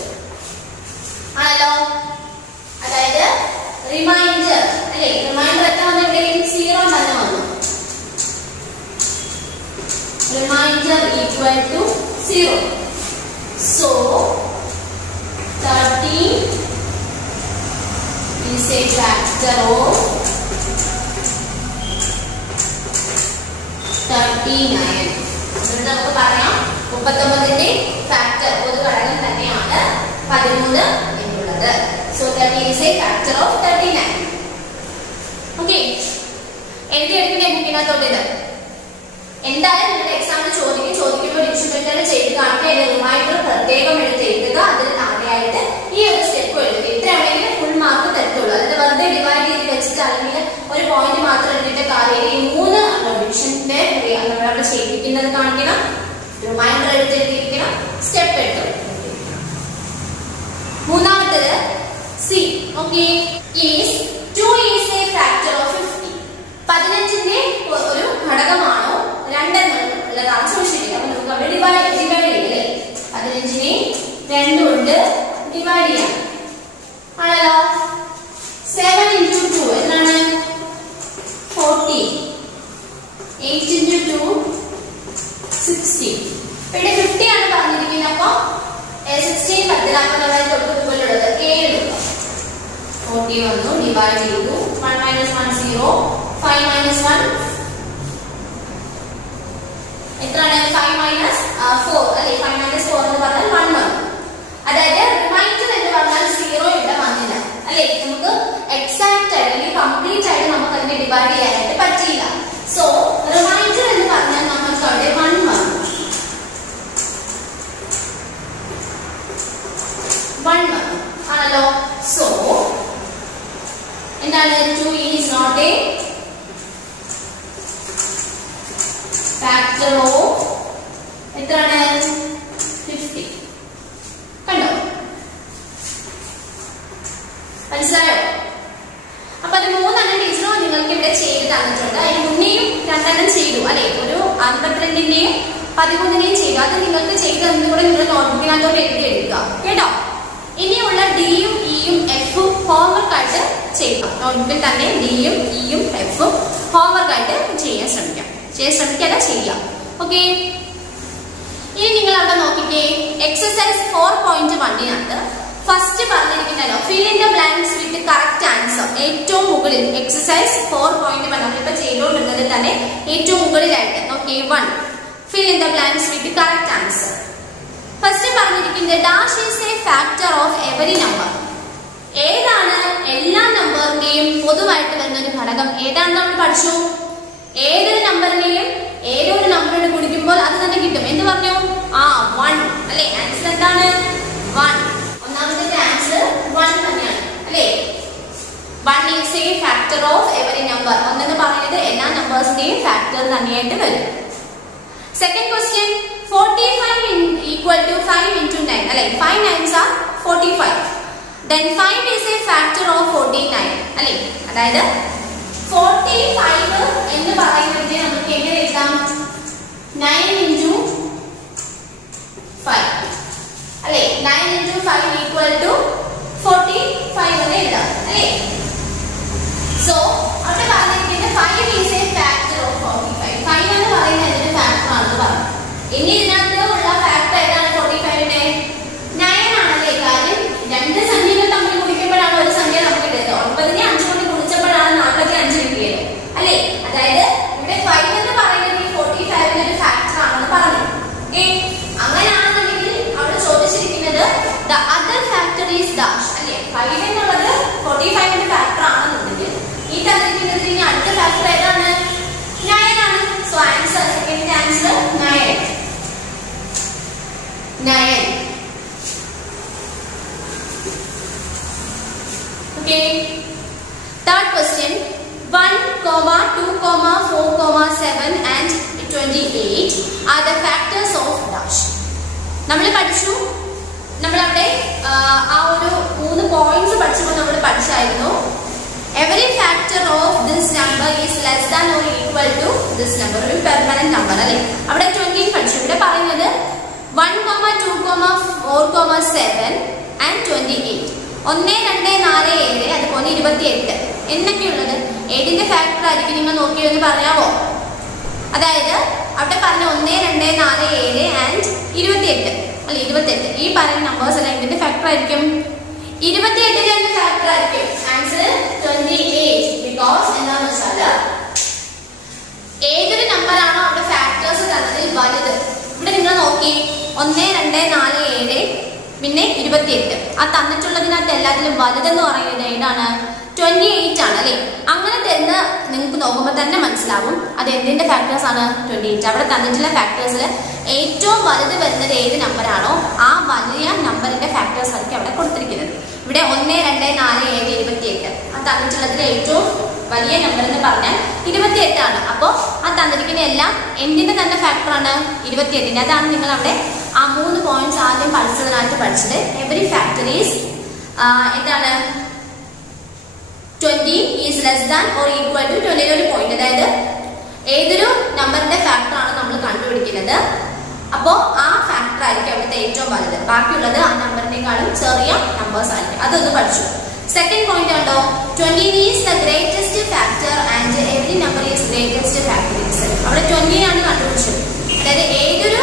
ആണല്ലോ. അതായത് റിമൈൻഡർ അല്ലേ? റിമൈൻഡർ എത്ര വന്നു? ഇവിടെ 0 തന്നെ വന്നു. Remainder equal to 0. So 13 is a factor of 39. നമുക്ക് പറയാം 39ന്റെ ഫാക്ടർ ഒരു ഘടകം തന്നെയാണ് 13 എന്നുള്ളത്. So 30 is a factor of 39. Okay. എഴുതിയെടുക്കുന്ന ബുക്കിനകത്തോട്ട് ഇത് എന്തായാലും നിങ്ങളുടെ എക്സാമിന് ചോദിക്കുമ്പോൾ ഡിവിഷൻ മെത്തേഡ് ചെയ്ത് കാണിക്കുക. അതിന്റെ റിമൈൻഡർ പ്രത്യേകം എടുത്ത് എഴുതുക. അതിന് താഴെയായിട്ട് ഈ ഒരു സ്റ്റെപ്പ് എഴുതുക. ഇത്രയാണെങ്കിൽ ഫുൾ മാർക്ക് തരത്തുള്ളൂ. അതായത് വെറുതെ ഡിവൈഡ് ചെയ്ത് വെച്ചിട്ട് അല്ലെങ്കിൽ ഒരു പോയിന്റ് മാത്രം എടുത്തിട്ട് കാര്യമില്ല. ഈ 3 ഡിവിഷന്റെ അവിടെ ചെയ്യിപ്പിക്കുന്നത് കാണിക്കണം, റിമൈൻഡർ എടുത്ത് എഴുതിയിരിക്കണം, സ്റ്റെപ്പ് എടുത്തു. മൂന്നാമത്തേത് C. Okay. Is 2 is a factor of 50. 15ന്റെ ഒരു ഘടകമാണോ 2 എന്നുള്ളതാണ് ചോദിച്ചിരിക്കുന്നത്. അപ്പൊ നമുക്ക് അവിടെ ഡിവൈഡ് ചെയ്യല്ലേ? 15നെ 2 കൊണ്ട് ഡിവൈഡ് ചെയ്യാം ആണല്ലോ. 7 into 2 എന്താണ്? 40. 8 into 2 60. ഇവിടെ 50 ആണ് പറഞ്ഞിരിക്കുന്നത്. അപ്പൊ 16 10 തൊട്ട് മുകളിലുള്ളത് 7 40 വന്നു. ഡിവൈഡ് ചെയ്തു. 1 minus 1 0. 5 minus 1 എത്രയാണ്? 5 minus 4 അല്ലേ? 5 minus 4 എന്ന് പറഞ്ഞാൽ 1 വന്നു. അതായത് റിമൈൻഡർ എന്ന് പറഞ്ഞാൽ 0 ഇവിടെ വന്നില്ല അല്ലേ? നമുക്ക് എക്സാക്ട് ആയിട്ട് അല്ലെങ്കിൽ കംപ്ലീറ്റ് ആയിട്ട് നമുക്ക് അതിനെ ഡിവൈഡ് ചെയ്യാനായിട്ട് പറ്റിയില്ല. സോ റിമൈൻഡർ എന്ന് പറഞ്ഞാൽ നമുക്ക് അവിടെ 1 വന്നു. 1 വന്നു ആണല്ലോ. സോ എന്താണ്? 2 is not a factor of എത്രയാണ്? 50. കണ്ടോ? മനസ്സിലായോ? അപ്പൊ അത് 3 ടീച്ചറോ നിങ്ങൾക്ക് ഇവിടെ ചെയ്ത് തന്നിട്ടുണ്ട്. അതിന് മുന്നേയും 2 ചെയ്തു അല്ലെ? ഒരു 52ന്റെയും 13ന്റെയും ചെയ്തു. അത് നിങ്ങൾക്ക് ചെയ്ത് തന്നുകൂടെ നിങ്ങൾ നോട്ട്ബുക്കിനകത്തോട്ട് എഴുതി എടുക്കുക കേട്ടോ. ഇനിയുള്ള ഡിയും ഇയും എഫും ഹോംവർക്ക് ആയിട്ട് ചെയ്യുക. നോട്ട്ബുക്കിൽ തന്നെ ഡിയും ഇയും എഫും ഹോംവർക്ക് ആയിട്ട് ചെയ്യാൻ ശ്രമിക്കാം. ചെയ്യാം. ഓക്കെ. ഇനി നിങ്ങൾ അവിടെ നോക്കിക്കേ. എക്സസൈസ് 4.1 ഫസ്റ്റ് പറഞ്ഞിരിക്കുന്നല്ലോ fill in the blanks with correct answer. ഏറ്റവും മുകളിൽ എക്സസൈസ് 4.1 നമ്മളിപ്പോ ചെയ്തുകൊണ്ടിരുന്നതിൽ തന്നെ ഏറ്റവും മുകളിലായിട്ട് നോക്കിയേ. 1 fill in the blanks with correct answer. First പറഞ്ഞിരിക്കുന്നത് dash is a factor of every number. ഏതാണ് എല്ലാ നമ്പറിന്റെയും പൊതുവായിട്ട് വരുന്ന ഒരു ഘടകം ഏതാണെന്ന് നമ്മൾ പഠിച്ചു. ഏതൊരു നമ്പറിനെയും ഏതൊരു നമ്പറിനെ കുടിക്കുമ്പോൾ അത് തന്നെ കിട്ടും. എന്ത് പറഞ്ഞു? 1 അല്ലെ? ആൻസർ എന്താണ്? 1. ഒന്നാമത്തെ ആൻസർ 1 തന്നെയാണ് അല്ലെ? 1 is a factor of every number. ഒന്നെന്ന് പറയുന്നത് എല്ലാ നമ്പേഴ്സിന്റെയും ഫാക്ടർ തന്നെയായിട്ട് വരും. Second question 45 equal to 5 into 9 അല്ലെ? 5 9s are 45. Then 5 is a factor of 49 അല്ലെ? അതായത് 45 എന്ന് പറയുന്നത് നമുക്ക് എങ്ങനെ എഴുതാം? 9 into 5 അല്ലെ? 9 into 5 equal to 45 എന്ന് എഴുതാം അല്ലെ? സോ അവിടെ പറഞ്ഞിരിക്കുന്നത് 5 is a factor of 45. 5 എന്ന് പറയുന്നത് ഫാക്ടർ ആണെന്ന് പറഞ്ഞു. ഇനി ഇതിനകത്ത് ഉള്ള ഫാക്ടർ ഏതാണ് 45ന്റെ 9 ആണല്ലേ. കാര്യം രണ്ട് സംഖ്യകൾ തമ്മിൽ ഗുണിക്കുമ്പോഴാണ് ഒരു സംഖ്യ നമുക്ക് കിട്ടുന്നത്. 9നെ 5 കൊണ്ട് ഗുണിച്ചപ്പോഴാണ് 45 കിട്ടിയത് അല്ലേ. അതായത് ഇവിടെ 5 എന്ന് പറയുന്നത് ഈ 45ന്റെ ഒരു ഫാക്ടർ ആണെന്ന് പറഞ്ഞു. ഓക്കേ, അങ്ങനെയാണെന്നുണ്ടെങ്കിൽ അവിടെ ചോദിച്ചിരിക്കുന്നത് the other factor is dash അല്ലേ. 5 എന്നുള്ളത് 45ന്റെ ഫാക്ടർ ആണെന്നുണ്ടെങ്കിൽ ഈ തന്നിരിക്കുന്നതിൽ ഇനി അടുത്ത ഫാക്ടർ ഏതാണ്? 9 ആണ്. So answer, second answer 9. Okay. Third question. 1, 2, 4, 7 and 28 are the factors of dash. നമ്മൾ പഠിച്ചു. നമ്മളവിടെ ആ ഒരു 3 പോയിന്റ്സ് പഠിച്ചപ്പോൾ നമ്മൾ പഠിച്ചായിരുന്നു. Every factor of this number is less than or equal to this number. ഒരു പെർമനന്റ് നമ്പർ അല്ലേ. അവിടെ 20 പഠിച്ചു. ഇവിടെ പറയുന്നത് 1, 2, 4, 7 and 28. 1, 2, 4, 7 അതുപോലെ 28 എന്നൊക്കെയുള്ളത് ഏതിന്റെ ഫാക്ടർ ആയിരിക്കും നിങ്ങൾ നോക്കിയെന്ന് പറയാമോ? അതായത് അവിടെ പറഞ്ഞ 1, 2, 4, 7 ആൻഡ് 28 അല്ലെ. 28 ഈ പറയുന്ന നമ്പേഴ്സ് എല്ലാം ഇതിന്റെ ഫാക്ടർ ആയിരിക്കും. 28ന്റെ ഫാക്ടർ ആയിരിക്കും. ആൻസർ 28. ബിക്കോസ് എന്താണെന്ന് വെച്ചാൽ ഏതൊരു നമ്പർ ആണോ അവിടെ ഫാക്ടേഴ്സ് തന്നതിൽ വലുത്. ഇവിടെ നിങ്ങൾ നോക്കി 1, 2, 4, 7 പിന്നെ 28. ആ തന്നിട്ടുള്ളതിനകത്ത് എല്ലാത്തിലും വലുതെന്ന് പറയുന്നത് ഏതാണ്? 28 ആണ് അല്ലെ. അങ്ങനെ തരുന്ന നിങ്ങൾക്ക് നോക്കുമ്പോൾ തന്നെ മനസ്സിലാവും അത് എന്തിന്റെ ഫാക്ടേഴ്സ് ആണ്? 28. അവിടെ തന്നിട്ടുള്ള ഫാക്ടേഴ്സിൽ ഏറ്റവും വലുത് വരുന്നത് ഏത് നമ്പറാണോ ആ വലിയ നമ്പറിന്റെ ഫാക്ടേഴ്സ് ആയിരിക്കും അവിടെ കൊടുത്തിരിക്കുന്നത്. ഇവിടെ 1, 2, 4, 7, 28. ആ തന്നിട്ടുള്ളതിൽ ഏറ്റവും വലിയ നമ്പർ എന്ന് പറഞ്ഞാൽ 28 ആണ്. അപ്പോൾ ആ തന്നിരിക്കുന്ന എല്ലാം എന്തിന്റെ തന്നെ ഫാക്ടർ ആണ്? 28ന്റെ. അതാണ് നിങ്ങൾ അവിടെ ആ 3 പോയിന്റ്സ് ആദ്യം പഠിച്ചതിനകത്ത് പഠിച്ചത്. എവറി ഫാക്ടർ ഈസ് എന്താണ്? 20 is less than or equal to 20 ഒരു പോയിന്റ്. അതായത് ഏതൊരു നമ്പറിന്റെ ഫാക്ടർ ആണ് നമ്മൾ കണ്ടുപിടിക്കുന്നത് അപ്പോൾ ആ ഫാക്ടർ ആയിരിക്കും അവിടുത്തെ ഏറ്റവും വലുത്. ബാക്കിയുള്ളത് ആ നമ്പറിനേക്കാളും ചെറിയ നമ്പേഴ്സ് ആയിരിക്കും. അതൊന്ന് പഠിച്ചു. സെക്കൻഡ് പോയിന്റ് ഉണ്ടോ? 20 is the greatest factor and every number is greatest factor itself. അവിടെ 20 ആണ് കണ്ടുപിടിച്ചത്. അതായത് ഏതൊരു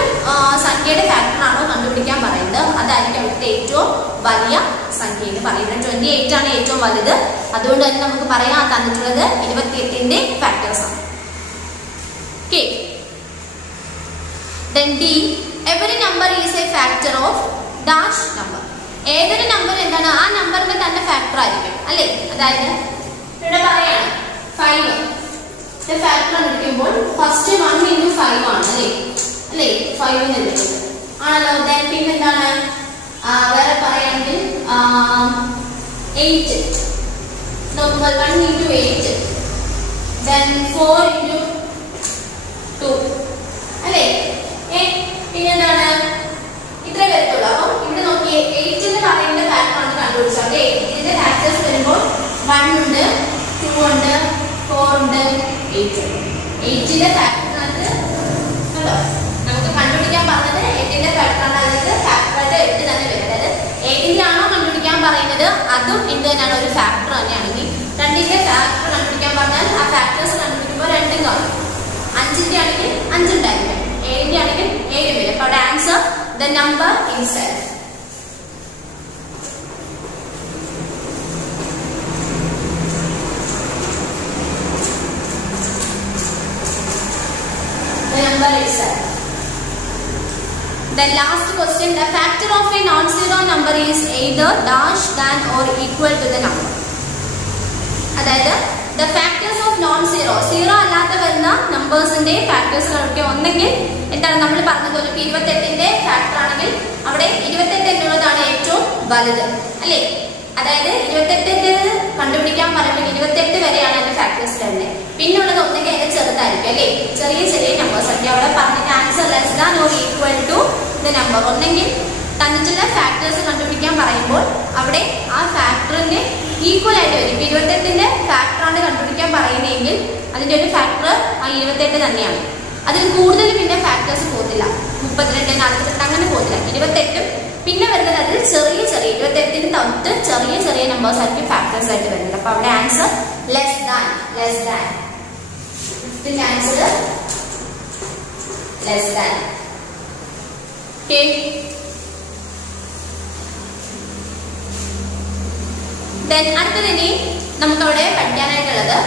സംഖ്യയുടെ ഫാക്ടർ ആണോ കണ്ടുപിടിക്കാൻ പറയുന്നത് അതായിരിക്കും അവിടുത്തെ ഏറ്റവും വലിയ സംഖ്യ എന്ന് പറയുന്നത്. 28 ആണ് ഏറ്റവും വലുത്. അതുകൊണ്ട് തന്നെ നമുക്ക് പറയാൻ തന്നിട്ടുള്ളത് 28ന്റെ ഫാക്ടേഴ്സ് ആണ്. Okay. Then D, every number is a factor of dash number. ഏതൊരു നമ്പർ എന്താണ് ആ നമ്പറിന്റെ തന്നെ ഫാക്ടർ ആയിരിക്കും അല്ലേ. അതായത് ഇവിടെ പറയാണ് 5 ഫാക്ടർ എടുക്കുമ്പോൾ ഫസ്റ്റ് 1 into 5 ആണ് അല്ലേ. 5 എടുക്കുന്നത് ആണല്ലോ. ദെൻ പിന്നെന്താണ് വേറെ പറയുകയാണെങ്കിൽ 8 നോക്കുമ്പോൾ 1 into 8 ദെൻ 4 into 2 അല്ലേ. പിന്നെന്താണ് ഇത്ര വരത്തുള്ളൂ. അപ്പൊ ഇവിടെ നോക്കിയേ 8 എന്ന് പറയുന്ന ഫാക്ടർ ആണ് കണ്ടുപിടിച്ചത്. അല്ലേ. ഇതിന്റെ ഫാക്ടേഴ്സ് വരുമ്പോൾ 1 ഉണ്ട്, 2 ഉണ്ട്, 4 ഉണ്ട്, 8 ഉണ്ട്. 8ന്റെ ഫാക്ടറിനകത്ത് കണ്ടോ നമുക്ക് കണ്ടുപിടിക്കാൻ പറഞ്ഞത് 8ന്റെ ഫാക്ടറാണ്. അതായത് ഫാക്ടറായിട്ട് 8 തന്നെ വരും. അതായത് 8ന്റെ ആണോ കണ്ടുപിടിക്കാൻ പറയുന്നത് അതും എന്ത് തന്നെയാണ് ഒരു ഫാക്ടർ തന്നെയാണെങ്കിൽ 2ന്റെ ഫാക്ടർ കണ്ടുപിടിക്കാൻ പറഞ്ഞാൽ ആ ഫാക്ടേഴ്സ് കണ്ടുപിടിക്കുമ്പോൾ 2 കാണും. 5ന്റെ ആണെങ്കിൽ 5 ഉണ്ടായിരിക്കും. 7ന്റെ ആണെങ്കിൽ 7 വരും. അപ്പൊ അവിടെ answer the number itself. The number itself. The last question, the factor of a non-zero number is either dash than or equal to the number. അതായത് the factors of non-zero, zero അല്ലാതെ വരുന്ന നമ്പേഴ്സിന്റെ ഫാക്ടേഴ്സ് ഒന്നെങ്കിൽ എന്താണ് നമ്മൾ പറഞ്ഞതുപോലെ 28ന്റെ factor ആണെങ്കിൽ അവിടെ 28 എന്നുള്ളതാണ് ഏറ്റവും വലുത് അല്ലേ. അതായത് 28 കണ്ടുപിടിക്കാൻ പറയുമ്പോൾ 28 വരെയാണ് അതിന്റെ ഫാക്ടേഴ്സ് വരുന്നത്. പിന്നുള്ളത് ഒന്നെങ്കിൽ അതിന്റെ ചെറുതായിരിക്കും അല്ലേ. ചെറിയ ചെറിയ നമ്പേഴ്സ് ഒക്കെ അവിടെ പറഞ്ഞിട്ട് answer less than or equal to the number. ഒന്നെങ്കിൽ തന്നിട്ടുള്ള ഫാക്ടേഴ്സ് കണ്ടുപിടിക്കാൻ പറയുമ്പോൾ അവിടെ ആ ഫാക്ടറിന്റെ ഈക്വൽ ആയിട്ട് വരും. 28ന്റെ ഫാക്ടറാണ് കണ്ടുപിടിക്കാൻ പറയുന്നതെങ്കിൽ അതിന്റെ ഒരു ഫാക്ടർ ആ 28 തന്നെയാണ്. അതിൽ കൂടുതൽ പിന്നെ ഫാക്ടേഴ്സ് പോകത്തില്ല. 32, 48 അങ്ങനെ പോകത്തില്ല. 28 പിന്നെ വരുന്നത് അതിൽ ചെറിയ 28ന് തൊട്ട് ചെറിയ നമ്പേഴ്സ് ആയിരിക്കും ഫാക്ടേഴ്സ് ആയിട്ട് വരുന്നത്. അപ്പൊ അവിടെ answer less than. Answer less than. Okay. അടുത്തതിനി നമുക്കവിടെ പഠിക്കാനായിട്ടുള്ളത്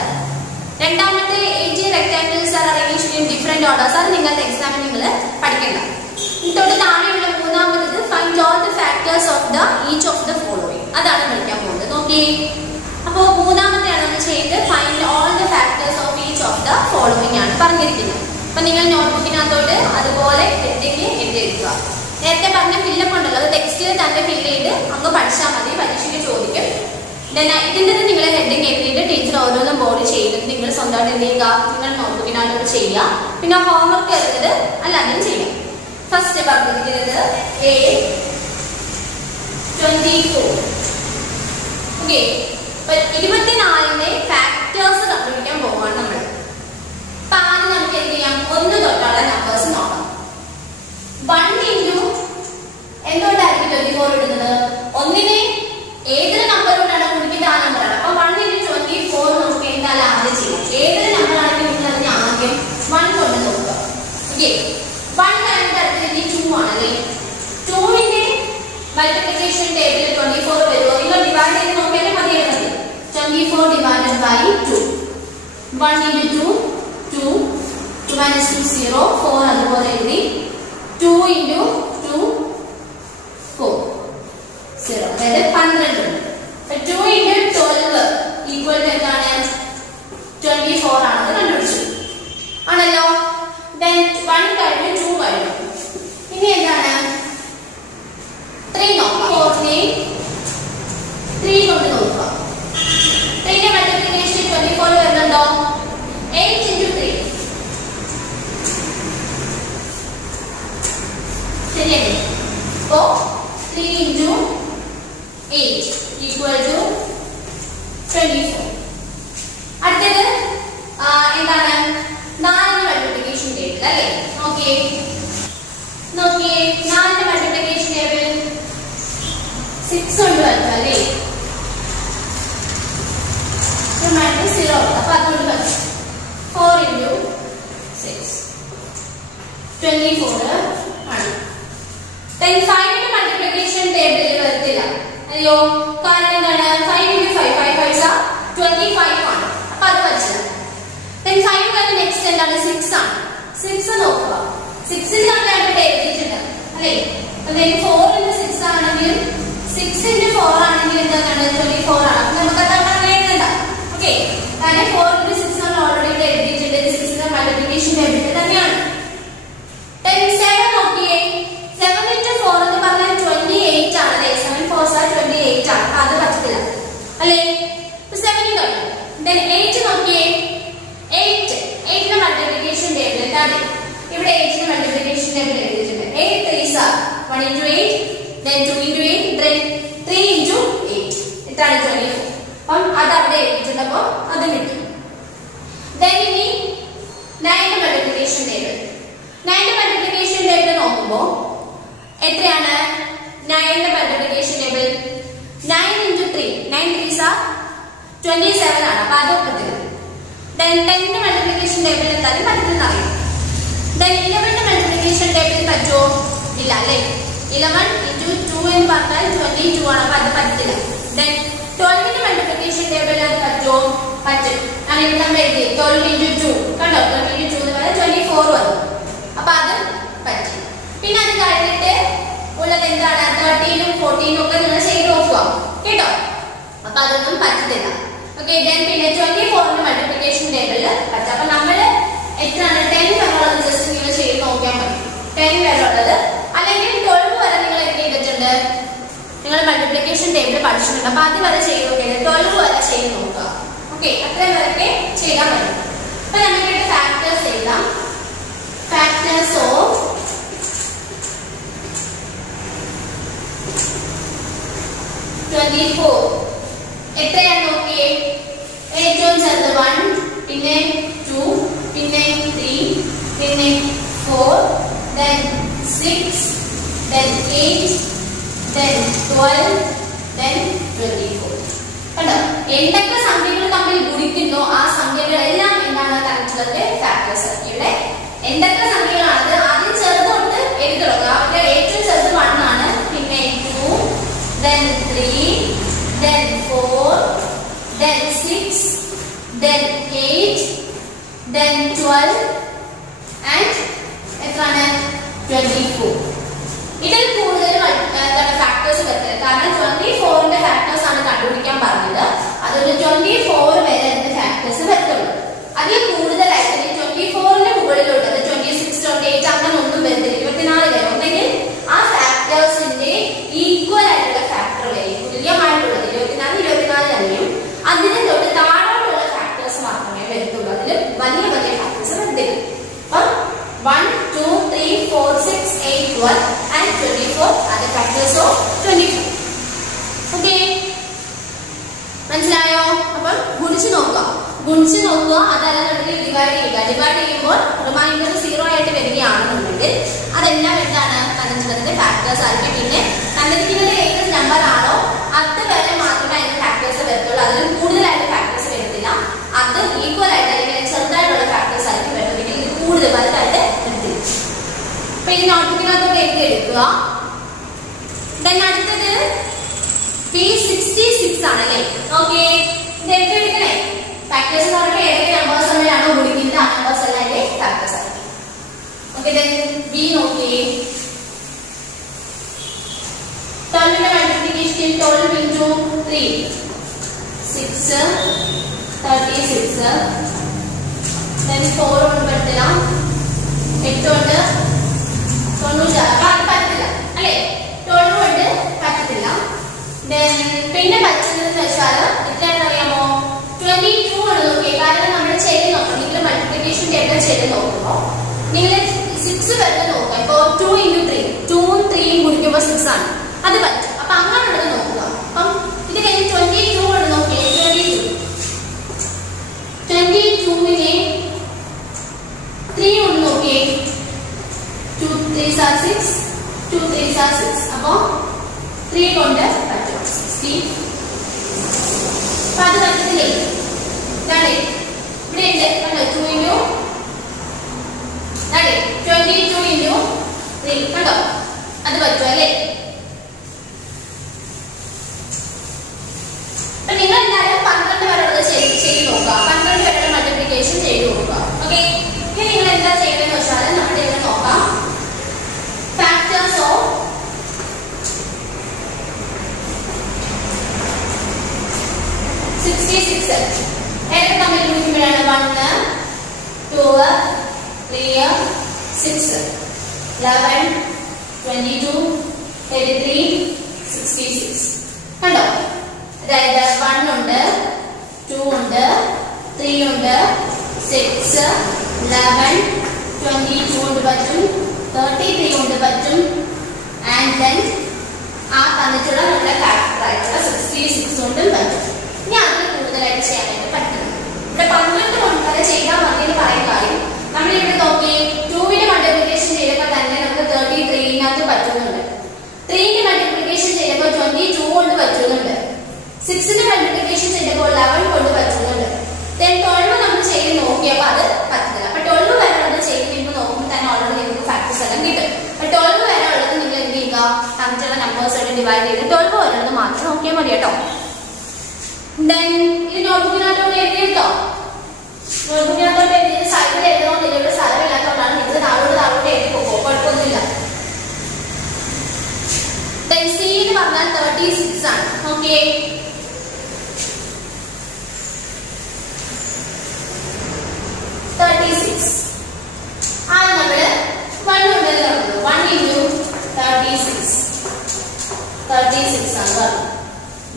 രണ്ടാമത്തെ 18 rectangles are arranged in different orders. അത് നിങ്ങളുടെ എക്സാമിൽ നിങ്ങൾ പഠിക്കണ്ട. തൊട്ട് താഴെയുള്ള മൂന്നാമത്തത് find all the factors of the each of the following. അതാണ് പഠിക്കാൻ പോകുന്നത്. നോക്കി. അപ്പോൾ മൂന്നാമത്തെയാണ് നമ്മൾ ചെയ്യുന്നത് find all the factors of each of the following ആണ് പറഞ്ഞിരിക്കുന്നത്. അപ്പൊ നിങ്ങൾ നോട്ട്ബുക്കിനകത്തോട്ട് അതുപോലെ എന്തെങ്കിലും എഴുതിയിരിക്കുക. നേരത്തെ പറഞ്ഞ ഫില്ലപ്പ് ഉണ്ടല്ലോ, അത് ടെക്സ്റ്റിൽ തന്നെ ഫില്ല് ചെയ്ത് അങ്ങ് പഠിച്ചാൽ മതി, പരീക്ഷയ്ക്ക് ചോദിക്കും. ഇതിന്റെ നിങ്ങൾ ഹെഡിങ് എഴുതിയിട്ട് ടീച്ചർ ഓരോന്നും ബോർഡ് ചെയ്യുന്നത് നിങ്ങൾ സ്വന്തമായിട്ട് എന്ത് ചെയ്യുക, നിങ്ങൾ നോട്ട്ബുക്കിനകത്തോട്ട് ചെയ്യുക. പിന്നെ ഹോംവർക്ക് എഴുതുന്നത് അല്ലാതെയും ചെയ്യാം. ഫസ്റ്റ് പറഞ്ഞിരിക്കുന്നത് A24. ഓക്കെ. 24ന്റെ ഫാക്ടേഴ്സ് കണ്ടുപിടിക്കാൻ പോവാണ് നമ്മൾ. അപ്പൊ ആദ്യം നമുക്ക് എന്ത് ചെയ്യാം, 1 തൊട്ടുള്ള നമ്പേഴ്സ് നോക്കാം. 1 into എന്തുകൊണ്ടായിരിക്കും 24 ഇടുന്നത്? ഒന്നിനെ ഏതൊരു നമ്പർ കൊണ്ടാണ് കുടിക്കുന്നത് ആ നമ്പറാണ്. അപ്പൊ 1 into 24 നമുക്ക് എന്തായാലും ആദ്യം ചെയ്യാം. ഏതൊരു നമ്പർ ആണെങ്കിൽ നിങ്ങൾ അതിന് ആദ്യം 1 കൊണ്ട് നോക്കുക. ഓക്കെ. 1 കഴിഞ്ഞിട്ട് അടുത്തത് 2 ആണല്ലേ. 2ന്റെ മൾട്ടിപ്ലിക്കേഷൻ ടേബിളിൽ 24 വരുമോ? നിങ്ങൾ ഡിവൈഡ് ചെയ്ത് നോക്കിയാലും മതിയായിരുന്നു. 24 divided by 2. 1 into 2, 2 minus 2 0, 4 അതുപോലെ എഴുതി. 2 into 2, 4, 0. അതായത് 12 ഉണ്ട്. 2 into 12 equal to എന്താണ്? 24 ആണെന്ന് കണ്ടുപിടിച്ചു ആണല്ലോ. Then 1 കഴിഞ്ഞു, 2 കഴിഞ്ഞു. ഇനി എന്താണ്? 3 നോക്കാം. 4നെ 3 കൊണ്ട് നോക്കുക. 3ന്റെ മൾട്ടിപ്ലിക്കേഷൻ 24 വരുന്നുണ്ടോ? 8 into 3. ശരിയല്ലേ? അപ്പോ 3 into 8 equal to 24. അടുത്തത് എന്താണ്? 4ന്റെ മൾട്ടിപ്ലിക്കേഷൻ ടേബിൾ അല്ലേ. നോക്കിയേ 4ന്റെ മൾട്ടിപ്ലിക്കേഷൻ ടേബിൾ 6 കൊണ്ട് വരും അല്ലേ. 2 minus 0. അപ്പൊ അതുകൊണ്ട് വരും 4 into 6, 24 ആണ്. Then 5ന്റെ മൾട്ടിപ്ലിക്കേഷൻ ടേബിളിൽ വരത്തില്ല. അയ്യോ, കാരണം എന്താണ്? 5 into 5, 5 5 are 25 ആണ്. അപ്പൊ അത് വച്ചില്ല. Then 5 കഴിഞ്ഞ് നെക്സ്റ്റ് എന്താണ്? 6 ആണ്. 6 നോക്കുക. 6 നമ്മൾ അവിടെ എഴുതിയിട്ടുണ്ട് അല്ലേ. then 4 into 6 ആണെങ്കിൽ 6 into 4 ആണെങ്കിൽ എന്താണ്? 24 ആണ്. അപ്പൊ നമുക്ക് അത് അവിടെ എഴുതണ്ട. ഓക്കെ. കാരണം 4 into 6 നമ്മൾ ഓൾറെഡി എഴുതിയിട്ടുണ്ട്. 6ന്റെ മൾട്ടിപ്ലിക്കേഷൻ ടേബിളിൽ തന്നെയാണ്. Then 7 നോക്കിയേ. 7 into 4 എന്ന് പറഞ്ഞാൽ 28 ആണ് അല്ലേ. 7 4s are 28 ആണ്. അത് പറ്റത്തില്ല അല്ലേ. 7 കഴിഞ്ഞു. Then 8 നോക്കിയേ. 8ന്റെ മൾട്ടിപ്ലിക്കേഷൻ ടേബിൾ എന്താണ്? ഇവിടെ 8ന്റെ മൾട്ടിപ്ലിക്കേഷൻ ടേബിൾ എഴുതിയിട്ടുണ്ട്. 8 3s are 1 into 8, then 2 into 8, then 3 into 8. ഇതാണ് 24. അപ്പം അത് അവിടെ എഴുതിയിട്ടുണ്ട്. അപ്പോൾ അത് കിട്ടും. Then ഇനി 9ന്റെ മൾട്ടിപ്ലിക്കേഷൻ ടേബിൾ. 9ന്റെ മൾട്ടിപ്ലിക്കേഷൻ ടേബിൾ നോക്കുമ്പോൾ എത്രയാണ്? 9ന്റെ multiplication table 9 into 3, 9 3s are 27 ആണ്. അപ്പൊ അത് ഒക്കത്തില്ല. Then 10ന്റെ മൾട്ടിപ്ലിക്കേഷൻ ടേബിൾ എന്തായാലും പറ്റുന്ന അറിയാം. Then 11ന്റെ മൾട്ടിപ്ലിക്കേഷൻ ടേബിൾ പറ്റുമോ? ഇല്ല അല്ലേ. 11 into 2 എന്ന് പറഞ്ഞാൽ 22 ആണ്. അപ്പൊ അത് പറ്റില്ല. Then 12ന്റെ മൾട്ടിപ്ലിക്കേഷൻ ടേബിൾ അത് പറ്റുമോ? പറ്റും. ഞാൻ ഇവിടെ നമ്മൾ എഴുതി 12 into 2 കണ്ടോ. 12 into 2 എന്ന് പറഞ്ഞാൽ 24 വന്നു. അപ്പൊ അത് പറ്റും. പിന്നെ അത് കഴിഞ്ഞിട്ട് ഉള്ളത് എന്താണ്? 13ഉം 14ഉം ഒക്കെ നിങ്ങൾ ചെയ്ത് നോക്കുക കേട്ടോ. അപ്പൊ അതൊന്നും പറ്റത്തില്ല. ഓക്കെ. then പിന്നെ 24ന്റെ മൾട്ടിപ്ലിക്കേഷൻ ടേബിളിൽ പറ്റും. അപ്പൊ നമ്മൾ എത്രയാണ്? 10 വരെയുള്ളത് ജസ്റ്റ് നിങ്ങൾ ചെയ്ത് നോക്കിയാൽ മതി. 10 വരെയുള്ളത് അല്ലെങ്കിൽ 12 വരെ നിങ്ങൾ എന്ത് ചെയ്തിട്ടുണ്ട്? നിങ്ങൾ മൾട്ടിപ്ലിക്കേഷൻ ടേബിൾ പഠിച്ചിട്ടുണ്ട്. അപ്പൊ അത് വരെ ചെയ്ത് നോക്കിയത് 12 വരെ ചെയ്ത് നോക്കുക. ഓക്കെ. അത്രയും വരെയൊക്കെ ചെയ്യാൻ പറ്റും. അപ്പൊ നമുക്ക് ഫാക്ടേഴ്സ് എഴുതാം. ഫാക്ടേഴ്സ് ഓഫ് 24 എത്രയാണ് നോക്കിയേ? ഏറ്റവും ചെറുത് 1, പിന്നെ 2, പിന്നെ 3, പിന്നെ 4, then 6, then 8, then 12, then 24. കണ്ടോ? എന്തൊക്കെ സംഖ്യകൾ തമ്മിൽ ഗുണിക്കുന്നോ ആ സംഖ്യകളെല്ലാം എന്താണ് കണക്കുകളുടെ ഫാക്ടേഴ്സ്. ഇവിടെ എന്തൊക്കെ സംഖ്യകളാണ് ആദ്യം ചെറുതൊട്ട് എഴുതി തുടങ്ങുക. അവരുടെ ഏറ്റവും ഗുണിച്ച് നോക്കുക, അതല്ലെന്നുണ്ടെങ്കിൽ ഡിവൈഡ് ചെയ്യുക. ഡിവൈഡ് ചെയ്യുമ്പോൾ റിമൈൻഡർ 0 ആയിട്ട് വരികയാണെന്നുണ്ടെങ്കിൽ അതെല്ലാം എന്താണ് തന്നിരിക്കുന്നതിന്റെ ഫാക്ടേഴ്സ് ആയിരിക്കും. പിന്നെ തന്നിരിക്കുന്നത് ഏത് നമ്പർ ആണോ അത് വരെ മാത്രമേ അതിന്റെ ഫാക്ടേഴ്സ് വരത്തുള്ളൂ. അതിൽ കൂടുതലായിട്ട് ഫാക്ടേഴ്സ് വരത്തില്ല. അത് ഈക്വൽ ആയിട്ട് അല്ലെങ്കിൽ ചെറുതായിട്ടുള്ള ഫാക്ടേഴ്സ് ആയിരിക്കും വരുന്നത്. ഇത് കൂടുതൽ വലുതായിട്ട് വരത്തില്ല. അപ്പൊ ഈ നോട്ട്ബുക്കിനകത്തൊക്കെ എഴുതി എടുക്കുക. ദെൻ അടുത്തത് P66 ആണല്ലേ. ഓക്കെ, ഇത് എഴുതി എടുക്കണേ. ഫാക്ടേഴ്സ് എന്ന് പറയുമ്പോൾ ഏതൊക്കെ നമ്പേഴ്സ് തമ്മിലാണോ ഗുണിക്കുന്നത് ആ നമ്പേഴ്സ് എല്ലാം അതിന്റെ ഫാക്ടേഴ്സ് ആയിരിക്കും. ഓക്കെ, ദെൻ ബി നോക്കിയേ. 12 മൾട്ടിപ്ലിക്കേഷൻ 12 into 3 6 36. ദെൻ 4 കൊണ്ട് പറ്റില്ല, 8 കൊണ്ട് 96. അത് പറ്റത്തില്ല അല്ലേ, 12 കൊണ്ട് പറ്റത്തില്ല. പിന്നെ പറ്റുന്നതെന്ന് വെച്ചാൽ എത്രയാണെന്ന് അറിയാമോ, 22 ആണ് നോക്കിയേ. കാരണം നമ്മൾ ചെയ്ത് നോക്കണം, നിങ്ങൾ മൾട്ടിപ്ലിക്കേഷൻ ടേബിൾ ചെയ്ത് നോക്കുമ്പോൾ നിങ്ങൾ 6 വരുന്നത് നോക്കുക. ഇപ്പോൾ 2 into 3, 2ഉം 3ഉം ഗുണിക്കുമ്പോൾ 6 ആണ്, അത് പറ്റും. അപ്പൊ അങ്ങനെയുള്ളത് നോക്കുക. അപ്പം ഇത് കഴിഞ്ഞ് 22 കൊണ്ട് നോക്കിയേ. 22നെ 3 കൊണ്ട് നോക്കിയേ. 2 3s are 6, 2 3s are 6. അപ്പൊ 3 കൊണ്ട് പറ്റും 60. അപ്പൊ അത് പറ്റത്തില്ലേ, ഇവിടെ ഉണ്ട് കണ്ടോ, 2 into 22 into 3 കണ്ടോ, അത് പറ്റും അല്ലേ. അപ്പൊ നിങ്ങൾ എന്തായാലും 12 വരെയുള്ളത് ചെയ്ത് നോക്കുക. 12 വരെയുള്ള മൾട്ടിപ്ലിക്കേഷൻ ചെയ്ത് നോക്കുക. ഓക്കെ, ഇനി നിങ്ങൾ എന്താ ചെയ്യണമെന്ന് വെച്ചാൽ നമ്മുടെ ഇവിടെ നോക്കാം. ഫാക്ടേഴ്സ് ഓഫ് 66 ഏതൊക്കെ തമ്മിൽ ഗുണിക്കുമ്പോഴാണ് 1 2 3 6 11 22 33 66 കണ്ടോ. അതായത് 1 ഉണ്ട്, 2 ഉണ്ട്, 3 ഉണ്ട്, 6 11 22 കൊണ്ട് പറ്റും, 33 കൊണ്ട് പറ്റും. ആൻഡ് ദെൻ ആ തന്നിട്ടുള്ള നമ്മുടെ ഫാക്ടർ ആയിട്ടുള്ള 66 കൊണ്ടും പറ്റും. ഇനി അതിൽ കൂടുതലായിട്ട് ചെയ്യാനായിട്ട് പറ്റും. ഇവിടെ 12 കൊണ്ട് വരെ ചെയ്താൽ മതി എന്ന് പറയുന്ന കാര്യം നമ്മളിവിടെ നോക്കി 2ന്റെ മൾട്ടിപ്ലിക്കേഷൻ ചെയ്തപ്പോൾ തന്നെ നമുക്ക് 33 പറ്റുന്നുണ്ട്. 3ന്റെ മൾട്ടിപ്ലിക്കേഷൻ ചെയ്തപ്പോൾ 22 കൊണ്ട് പറ്റുന്നുണ്ട്. 6ന്റെ മൾട്ടിപ്ലിക്കേഷൻ ചെയ്തപ്പോൾ 11 കൊണ്ട് പറ്റുന്നുണ്ട്. ദെൻ 12 നമ്മൾ ചെയ്ത് നോക്കിയപ്പോൾ അത് പറ്റുന്നില്ല. അപ്പൊ 12 വരെ ഉള്ളത് ചെയ്ത് കഴിയുമ്പോൾ നോക്കുമ്പോൾ തന്നെ ഓൾറെഡി നിങ്ങൾക്ക് ഫാക്ടേഴ്സ് എല്ലാം കിട്ടും. അപ്പൊ 12 വരെ ഉള്ളത് നിങ്ങൾ എന്ത് ചെയ്യുക, തന്നിട്ടുള്ള നമ്പേഴ്സ് ആയിട്ട് ഡിവൈഡ് ചെയ്ത് 12 വരെ ഉള്ളത് മാത്രം നോക്കിയാൽ മതി കേട്ടോ. ദെൻ ഇത് നോട്ട്ബുക്കിനകത്തോട്ട് എഴുതിയെടുത്തോ. നോട്ട്ബുക്കിനകത്തോട്ട് എഴുതിയത് സൈഡിൽ എഴുതണം. നിങ്ങളുടെ സ്ഥലമില്ലാത്തതുകൊണ്ടാണ് നിങ്ങൾ താഴോട്ട് എഴുതി പോകുമോ, കുഴപ്പമൊന്നുമില്ല. ദെൻ സി എന്ന് പറഞ്ഞാൽ 36 ആണ്. ഓക്കെ, 36 ആണ്. നമ്മള് 1 ഉണ്ടല്ലോ, 1 into 36 36 ആണ് പറഞ്ഞത്.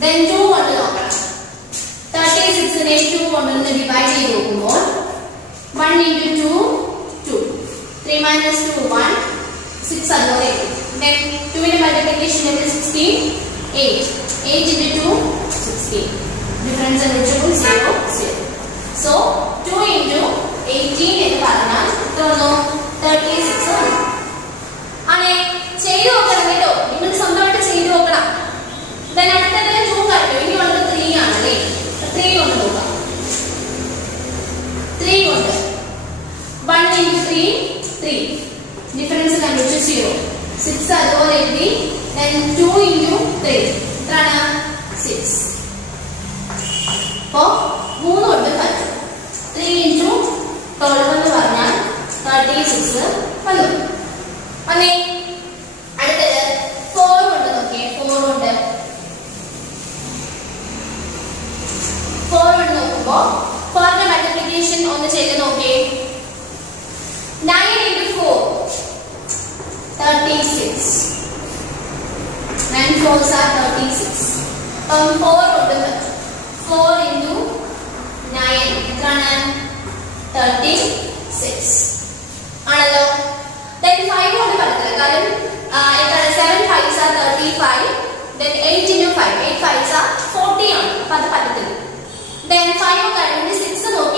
ദെൻ 2 കൊണ്ട് നോക്കണം. 36നെ 2 കൊണ്ടൊന്ന് ഡിവൈഡ് ചെയ്ത് നോക്കുമ്പോൾ 1 into 2 2, 3 minus 2 1, 6 അതുപോലെ. Then 2ന്റെ മൾട്ടിപ്ലിക്കേഷൻ is 16 8, 8 into 2 16. ഡിഫറൻസ് വെച്ചപ്പോൾ 0 0. സോ 2 into 18 എന്ന് പറഞ്ഞാൽ എത്ര വന്നു, 36 വന്നു. ആണേ ചെയ്ത് നോക്കണം കേട്ടോ, നിങ്ങൾ സ്വന്തമായിട്ട് ചെയ്ത് നോക്കണം. ദെൻ അടുത്തത് 2 കഴിഞ്ഞു, ഇനി ഉള്ളത് 3 ആണല്ലേ. 3 കൊണ്ട് നോക്കാം. 3 കൊണ്ട് 1 into 3 3, ഡിഫറൻസ് കണ്ടുപിടിച്ച് 0. 6 അതുപോലെ എഴുതി. Then 2 into 3 എത്രയാണ് 6. അപ്പോ 3 കൊണ്ട് പറ്റും. 3 into 12 എന്ന് പറഞ്ഞാൽ 36 വന്നു. വന്നേ. അടുത്തത് 4 കൊണ്ട് നോക്കിയേ. 4 കൊണ്ട് നോക്കുമ്പോ 4ന്റെ മൾട്ടിപ്ലിക്കേഷൻ ഒന്ന് ചെയ്ത് നോക്കിയേ. 9 into 4 36. 9 4s are 36. അപ്പം 4 കൊണ്ട് പറ്റും. 4 into 9 എത്രയാണ് 36 ആണല്ലോ. Then 5 കൊണ്ട് പറ്റത്തില്ല, കാരണം എത്രയാണ് 7 5s are 35. Then 8 into 5, 8 5s are 40 ആണ്. അപ്പൊ അത് പറ്റത്തില്ല. Then 5 കഴിഞ്ഞ് 6 നോക്കി.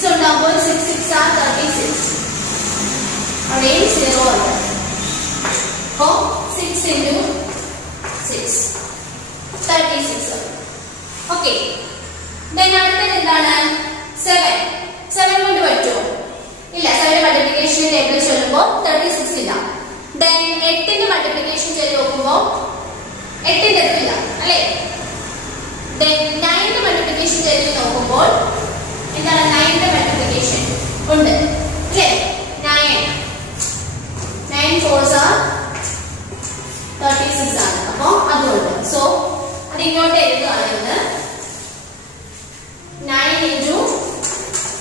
6 ഉണ്ടാകുമ്പോൾ 6 6 are 36. അവിടെയും 0 ഉണ്ട്. അപ്പോൾ 6 into 6 36. ഓക്കെ. then അടുത്തത് എന്താണ്? 7 കൊണ്ട് പറ്റുമോ? ഇല്ല. 7 മൾട്ടിപ്ലിക്കേഷൻ ടേബിൾ ചൊല്ലുമ്പോൾ 36 ഇല്ല. then 8 മൾട്ടിപ്ലിക്കേഷൻ ചെയ്ത് നോക്കുമ്പോൾ 8 എത്തില്ല അല്ലേ? then 9 മൾട്ടിപ്ലിക്കേഷൻ ചെയ്ത് നോക്കുമ്പോൾ എന്താണ്? 9 മൾട്ടിപ്ലിക്കേഷൻ ഉണ്ട് അല്ലേ? 9 4s are 36 ആണ്. അപ്പോൾ അതുകൊണ്ട് സോ അത് ഇങ്ങോട്ട് എഴുതുകയാണെങ്കിൽ 9 into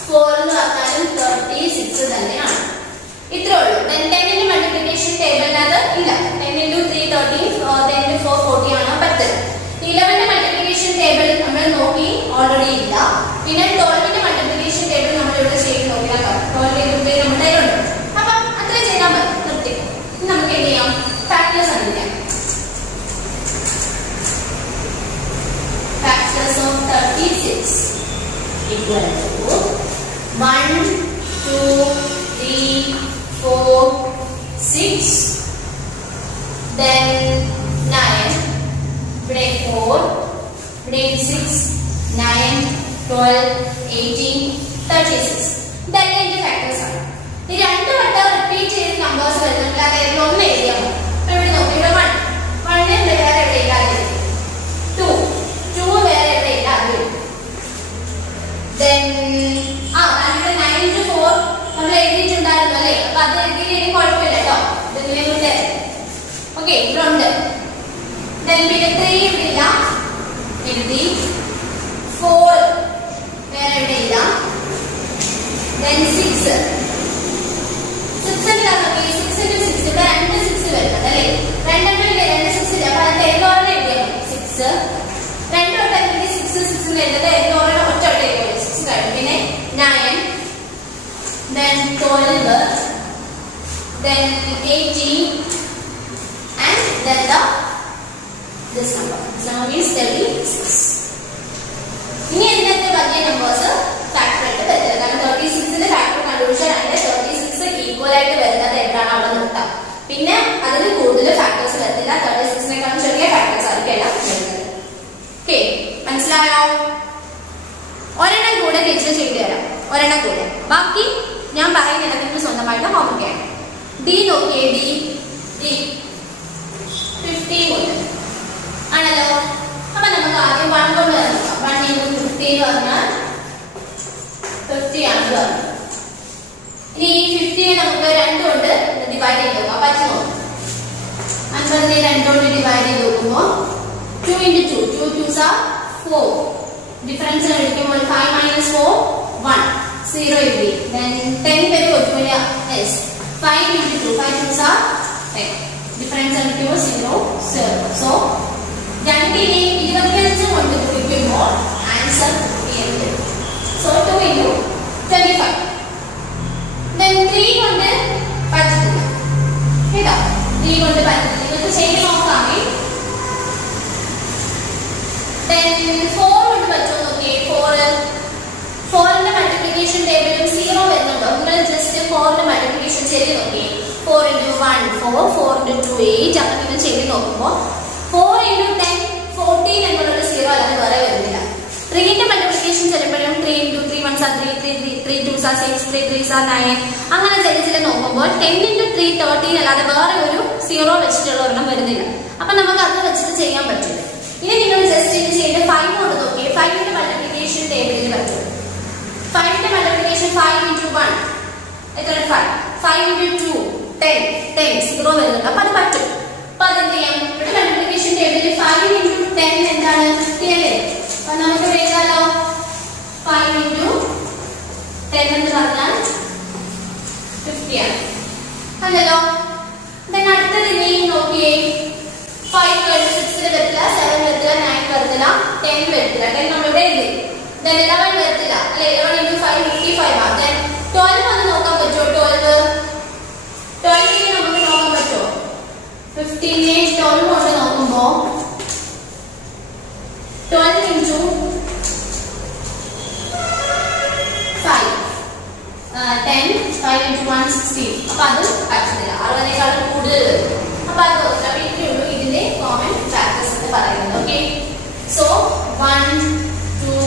4 എന്ന് പറഞ്ഞാലും 36 തന്നെയാണ്. ഇത്രേ ഉള്ളൂ. then 10 മൾട്ടിപ്ലിക്കേഷൻ ടേബിളിനകത്ത് ഇല്ല. 10 into 3 13, 10 into 4 40 ആണ് 10. 11 മൾട്ടിപ്ലിക്കേഷൻ ടേബിൾ നമ്മൾ നോക്കി ഓൾറെഡി ഇല്ല. പിന്നെ 12 മൾട്ടിപ്ലിക്കേഷൻ ടേബിൾ നമ്മൾ ഇവിടെ ചെയ്ത് നോക്കിയാൽ 12 into 3 നമ്മുടെ കയ്യിലുണ്ട്. അപ്പം അത്ര ചെയ്താൽ മതി. നിർത്തി. നമുക്ക് എന്ത് ചെയ്യാം? ഫാക്ടേഴ്സ് കണ്ടുപിടിക്കാം. Factors of 36 equal to 1 2 3 4 6 then 9 ഇവിടെ 4 ഇവിടെ 6 9 12 18 36 ഇതെല്ലാം ഇതിന്റെ ഫാക്ടേഴ്സ് ആണ്. ഈ രണ്ട് വട്ടം റിപ്പീറ്റ് ചെയ്ത് നമ്പേഴ്സ് വരുന്നുണ്ട്. അതായത് ഒന്ന് എഴുതിയാൽ മതി. ഇവിടെ നോക്കി. ഇവിടെ 1 വേറെ എവിടെ ഇല്ല. 2 വേറെ എവിടെ ഇല്ല. അത് then ഇവിടെ 9 into 4 നമ്മൾ എഴുതിയിട്ടുണ്ടായിരുന്നു അല്ലേ? അപ്പൊ അത് എഴുതിയില്ലെങ്കിൽ കുഴപ്പമില്ല കേട്ടോ. ഇതിലുണ്ട്. ഓക്കെ. ഇവിടെ ഉണ്ട്. then പിന്നെ 3 ഇവിടെ ഇല്ല. എഴുതി. 4 വേറെ എവിടെ ഇല്ല. then 6 എന്താണ്? 6 into 6 ഇവിടെ 2 6 വരുന്നത് അല്ലേ? 2 6 ഇല്ല. അപ്പൊ അതിന്റെ എല്ലോടെ എഴുതിയാൽ 6 2 വട്ടം 6 എഴുതുന്നത് എല്ലോടെ ഒറ്റ വട്ടം എഴുതിയാൽ 6 കഴിഞ്ഞു. പിന്നെ 9 then 12 then 18 and then this number is 36. ഇനി ഇതിനകത്ത് വലിയ നമ്പേഴ്സ് ഫാക്ടർ ആയിട്ട് വരുന്നത്. കാരണം 36ന്റെ ഫാക്ടർ കണ്ടുപിടിച്ചാൽ അതിന്റെ 36 ഈക്വൽ ആയിട്ട് വരുന്നത് എന്താണ് അവിടെ നിർത്താം. പിന്നെ അതിന് കൂടുതൽ ഫാക്ടേഴ്സ് വരത്തില്ല. 36നേക്കാളും ചെറിയ ഫാക്ടേഴ്സ് ആയിരിക്കും എല്ലാം വരുന്നത്. ഓക്കെ. മനസ്സിലായോ? ഒരെണ്ണം കൂടെ ടീച്ചർ ചെയ്തു തരാം. ഒരെണ്ണം കൂടെ. ബാക്കി ഞാൻ പറയുന്നില്ല. നിങ്ങൾ സ്വന്തമായിട്ട് ഹോംവർക്ക് ചെയ്യണം. ഡി നോക്കിയേ. ഡി 15 ഉണ്ട് ആണല്ലോ. അപ്പൊ നമുക്ക് ആദ്യം 1 കൊണ്ട് നോക്കാം. 1 into 15 പറഞ്ഞാൽ 50 ആണ് പറഞ്ഞത്. ഇനി ഈ 50 നമുക്ക് 2 കൊണ്ട് ഡിവൈഡ് ചെയ്ത് നോക്കാം. പറ്റുമോ? 50 2 കൊണ്ട് ഡിവൈഡ് ചെയ്ത് നോക്കുമ്പോൾ 2 into 2 2 2s are 4. ഡിഫറൻസ് എടുക്കുമ്പോൾ 5 minus 4 1 0 എഴുതി. then 10 പേര് കൊടുക്കില്ല. yes 5 into 2 5 2s are 10. Difference എടുക്കുമ്പോൾ 0 0. സോ രണ്ടിനെ 25 കൊണ്ട് ഗുണിക്കുമ്പോൾ ആൻസർ സോ 2 into 25. then 3 കൊണ്ട് പറ്റത്തില്ല കേട്ടോ. 3 കൊണ്ട് പറ്റത്തില്ല. നിങ്ങൾക്ക് ചെയ്ത് നോക്കാമേ. then 4 കൊണ്ട് പറ്റുമോ നോക്കിയേ. 4ന്റെ മൾട്ടിപ്ലിക്കേഷൻ ടേബിളും 0 വരുന്നുണ്ടോ? നിങ്ങൾ ജസ്റ്റ് 4ന്റെ മൾട്ടിപ്ലിക്കേഷൻ ചെയ്ത് നോക്കിയേ. 4 into 1 4 4 into 2 8 അങ്ങനെ നിങ്ങൾ ചെയ്ത് നോക്കുമ്പോൾ 4 into 10 14 എന്നുള്ളത് 0 അല്ലാതെ വേറെ വരുന്നില്ല. 3ന്റെ മൾട്ടിപ്ലിക്കേഷൻ ചെയ്യുമ്പോഴും 3 into 3 1s are 3 3 2s are 6 3 3s are 9 അങ്ങനെ ചെയ്ത് നോക്കുമ്പോൾ 10 into 3 13 അല്ലാതെ വേറെ ഒരു 0 വെച്ചിട്ടുള്ള ഒരെണ്ണം വരുന്നില്ല. അപ്പൊ നമുക്ക് അത് വെച്ചിട്ട് ചെയ്യാൻ പറ്റില്ല. ഇനി നിങ്ങൾ ജസ്റ്റ് ഇത് ചെയ്ത് 5 കൊണ്ട് നോക്കിയേ. 5ന്റെ മൾട്ടിപ്ലിക്കേഷൻ ടേബിളിൽ പറ്റും. 5ന്റെ മൾട്ടിപ്ലിക്കേഷൻ 5 into 1 എത്ര? 5 into 2 10 0 വരുന്നുണ്ട്. അപ്പൊ അത് പറ്റും. അപ്പൊ അതെന്ത് ചെയ്യാം? ഇവിടെ മൾട്ടിപ്ലിക്കേഷൻ ടേബിളിൽ 5 into 10 എന്താണ്? 50 അല്ലേ? അപ്പൊ നമുക്ക് എഴുതാലോ 5 into 10 എന്ന് പറഞ്ഞാൽ 50 ആണ് അല്ലല്ലോ. അടുത്തത് ഇനിയും നോക്കിയേ. 5 കഴിഞ്ഞ് 6 വരത്തില്ല, 7 വരത്തില്ല, 9 വരത്തില്ല, 10 വരത്തില്ല. 10 നമ്മളിവിടെ എഴുതി. 11 വരത്തില്ല അല്ലെ? 11 into 5 55 ആണ്. 12 വന്ന് നോക്കാൻ പറ്റുമോ? 12 നമുക്ക് നോക്കാൻ പറ്റുമോ? 15നെ 12 കൊണ്ട് നോക്കുമ്പോ 12 into 5 10, 5 into 1, 16. അപ്പോൾ അത് പറ്റുന്നില്ല, 60നേക്കാളും കൂടുതൽ വരും. അപ്പോൾ അത് ഓർക്കുക. അപ്പോൾ ഇത്രയേ ഉള്ളൂ ഇതിന്റെ കോമൺ ഫാക്ടേഴ്സ് എന്ന് പറയുന്നത്. Okay, so 1, 2,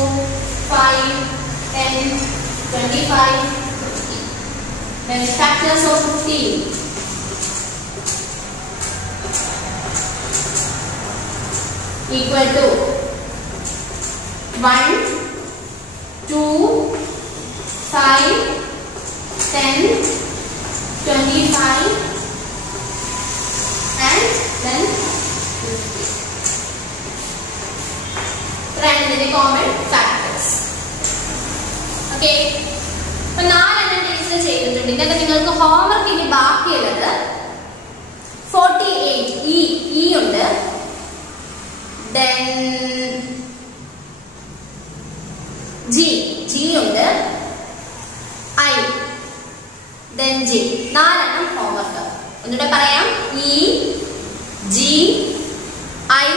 5, 10, 25, 50. Then factors of 15. Equal to 1, 2, 5, 10, 25 and then 50. Random common factors. Okay. അപ്പോൾ 4 ടീച്ചർ ചെയ്തിട്ടുണ്ട്. ഇതൊക്കെ നിങ്ങൾക്ക് ഹോംവർക്ക് ഇനി ബാക്കിയുള്ളത് 48 ഇ ഉണ്ട്, then G ഉണ്ട്, I, then J. 4 ഹോംവർക്ക്. ഒന്നുകൂടെ പറയാം, E, G, I,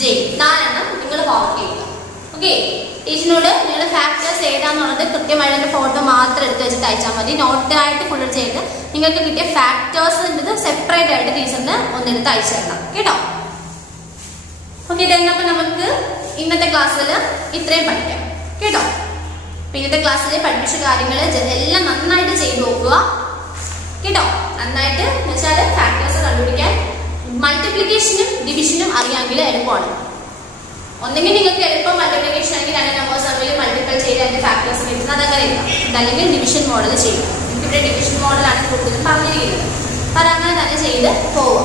J. 4 നിങ്ങൾ ഹോംവർക്ക് ചെയ്യുക. ഓക്കെ, ടീച്ചറിനോട് നിങ്ങളുടെ ഫാക്ടേഴ്സ് ഏതാണെന്നുള്ളത് കൃത്യമായിട്ട് അതിന്റെ ഫോട്ടോ മാത്രം എടുത്ത് വെച്ചിട്ട് അയച്ചാൽ മതി. നോട്ടായിട്ട് ഫുൾ ചെയ്ത് നിങ്ങൾക്ക് കിട്ടിയ ഫാക്ടേഴ്സ് സെപ്പറേറ്റ് ആയിട്ട് ടീച്ചറിന് ഒന്നെടുത്ത് അയച്ചു തരണം കേട്ടോ. ഓക്കെ, അപ്പോൾ നമുക്ക് ഇന്നത്തെ ക്ലാസ്സിൽ ഇത്രയും പഠിക്കാം കേട്ടോ. ഇന്നത്തെ ക്ലാസ്സിൽ പഠിപ്പിച്ച കാര്യങ്ങൾ എല്ലാം നന്നായിട്ട് ചെയ്ത് നോക്കുക കേട്ടോ. നന്നായിട്ട് എന്ന് വെച്ചാൽ ഫാക്ടേഴ്സ് കണ്ടുപിടിക്കാൻ മൾട്ടിപ്ലിക്കേഷനും ഡിവിഷനും അറിയാമെങ്കിൽ എളുപ്പമാണ്. ഒന്നെങ്കിൽ നിങ്ങൾക്ക് എളുപ്പം മൾട്ടിപ്ലിക്കേഷൻ ആണെങ്കിൽ 2 നമ്പേഴ്സ് തമ്മിൽ മൾട്ടിപ്പിൾ ചെയ്ത് അതിന്റെ ഫാക്ടേഴ്സ് കിട്ടുന്നത്, അതങ്ങനെ ഇല്ല. ഇതല്ലെങ്കിൽ ഡിവിഷൻ മോഡൽ ചെയ്യും. എനിക്കിവിടെ ഡിവിഷൻ മോഡലാണ് കൂടുതലും പറഞ്ഞിരിക്കുന്നത്. അപ്പം അതങ്ങനെ തന്നെ ചെയ്ത് പോവുക.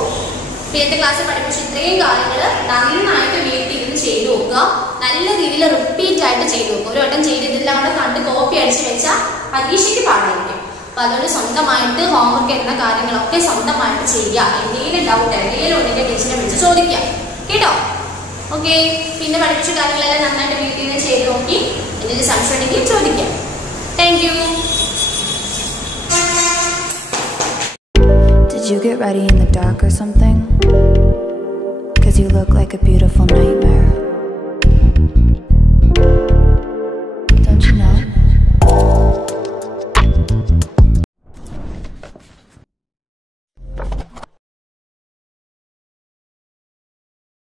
ഇന്നത്തെ ക്ലാസ്സിൽ പഠിപ്പിച്ച ഇത്രയും കാര്യങ്ങൾ നന്നായിട്ട് വീട്ടിൽ ഇരുന്ന് ചെയ്ത് നോക്കുക. നല്ല രീതിയിൽ റിപ്പീറ്റ് ആയിട്ട് ചെയ്ത് നോക്കുക. ഒരു വട്ടം ചെയ്തിട്ടെല്ലാം കൂടെ കണ്ട് കോപ്പി അടിച്ച് വെച്ചാൽ പരീക്ഷയ്ക്ക് പാടായിരിക്കും. അപ്പൊ അതുകൊണ്ട് സ്വന്തമായിട്ട് ഹോംവർക്ക് എന്ന കാര്യങ്ങളൊക്കെ സ്വന്തമായിട്ട് ചെയ്യുക. എന്തെങ്കിലും ഡൗട്ട് എന്തെങ്കിലും ഉണ്ടെങ്കിൽ ടീച്ചറിനെ വിളിച്ച് ചോദിക്കാം കേട്ടോ. ഓക്കെ, പിന്നെ പഠിപ്പിച്ച കാര്യങ്ങളെല്ലാം നന്നായിട്ട് വീട്ടിൽ നിന്ന് ചെയ്ത് നോക്കി എന്തെങ്കിലും സംശയം ഉണ്ടെങ്കിൽ ചോദിക്കാം. Thank you. Did you get ready in the dark or something? 'Cause you look like a beautiful nightmare.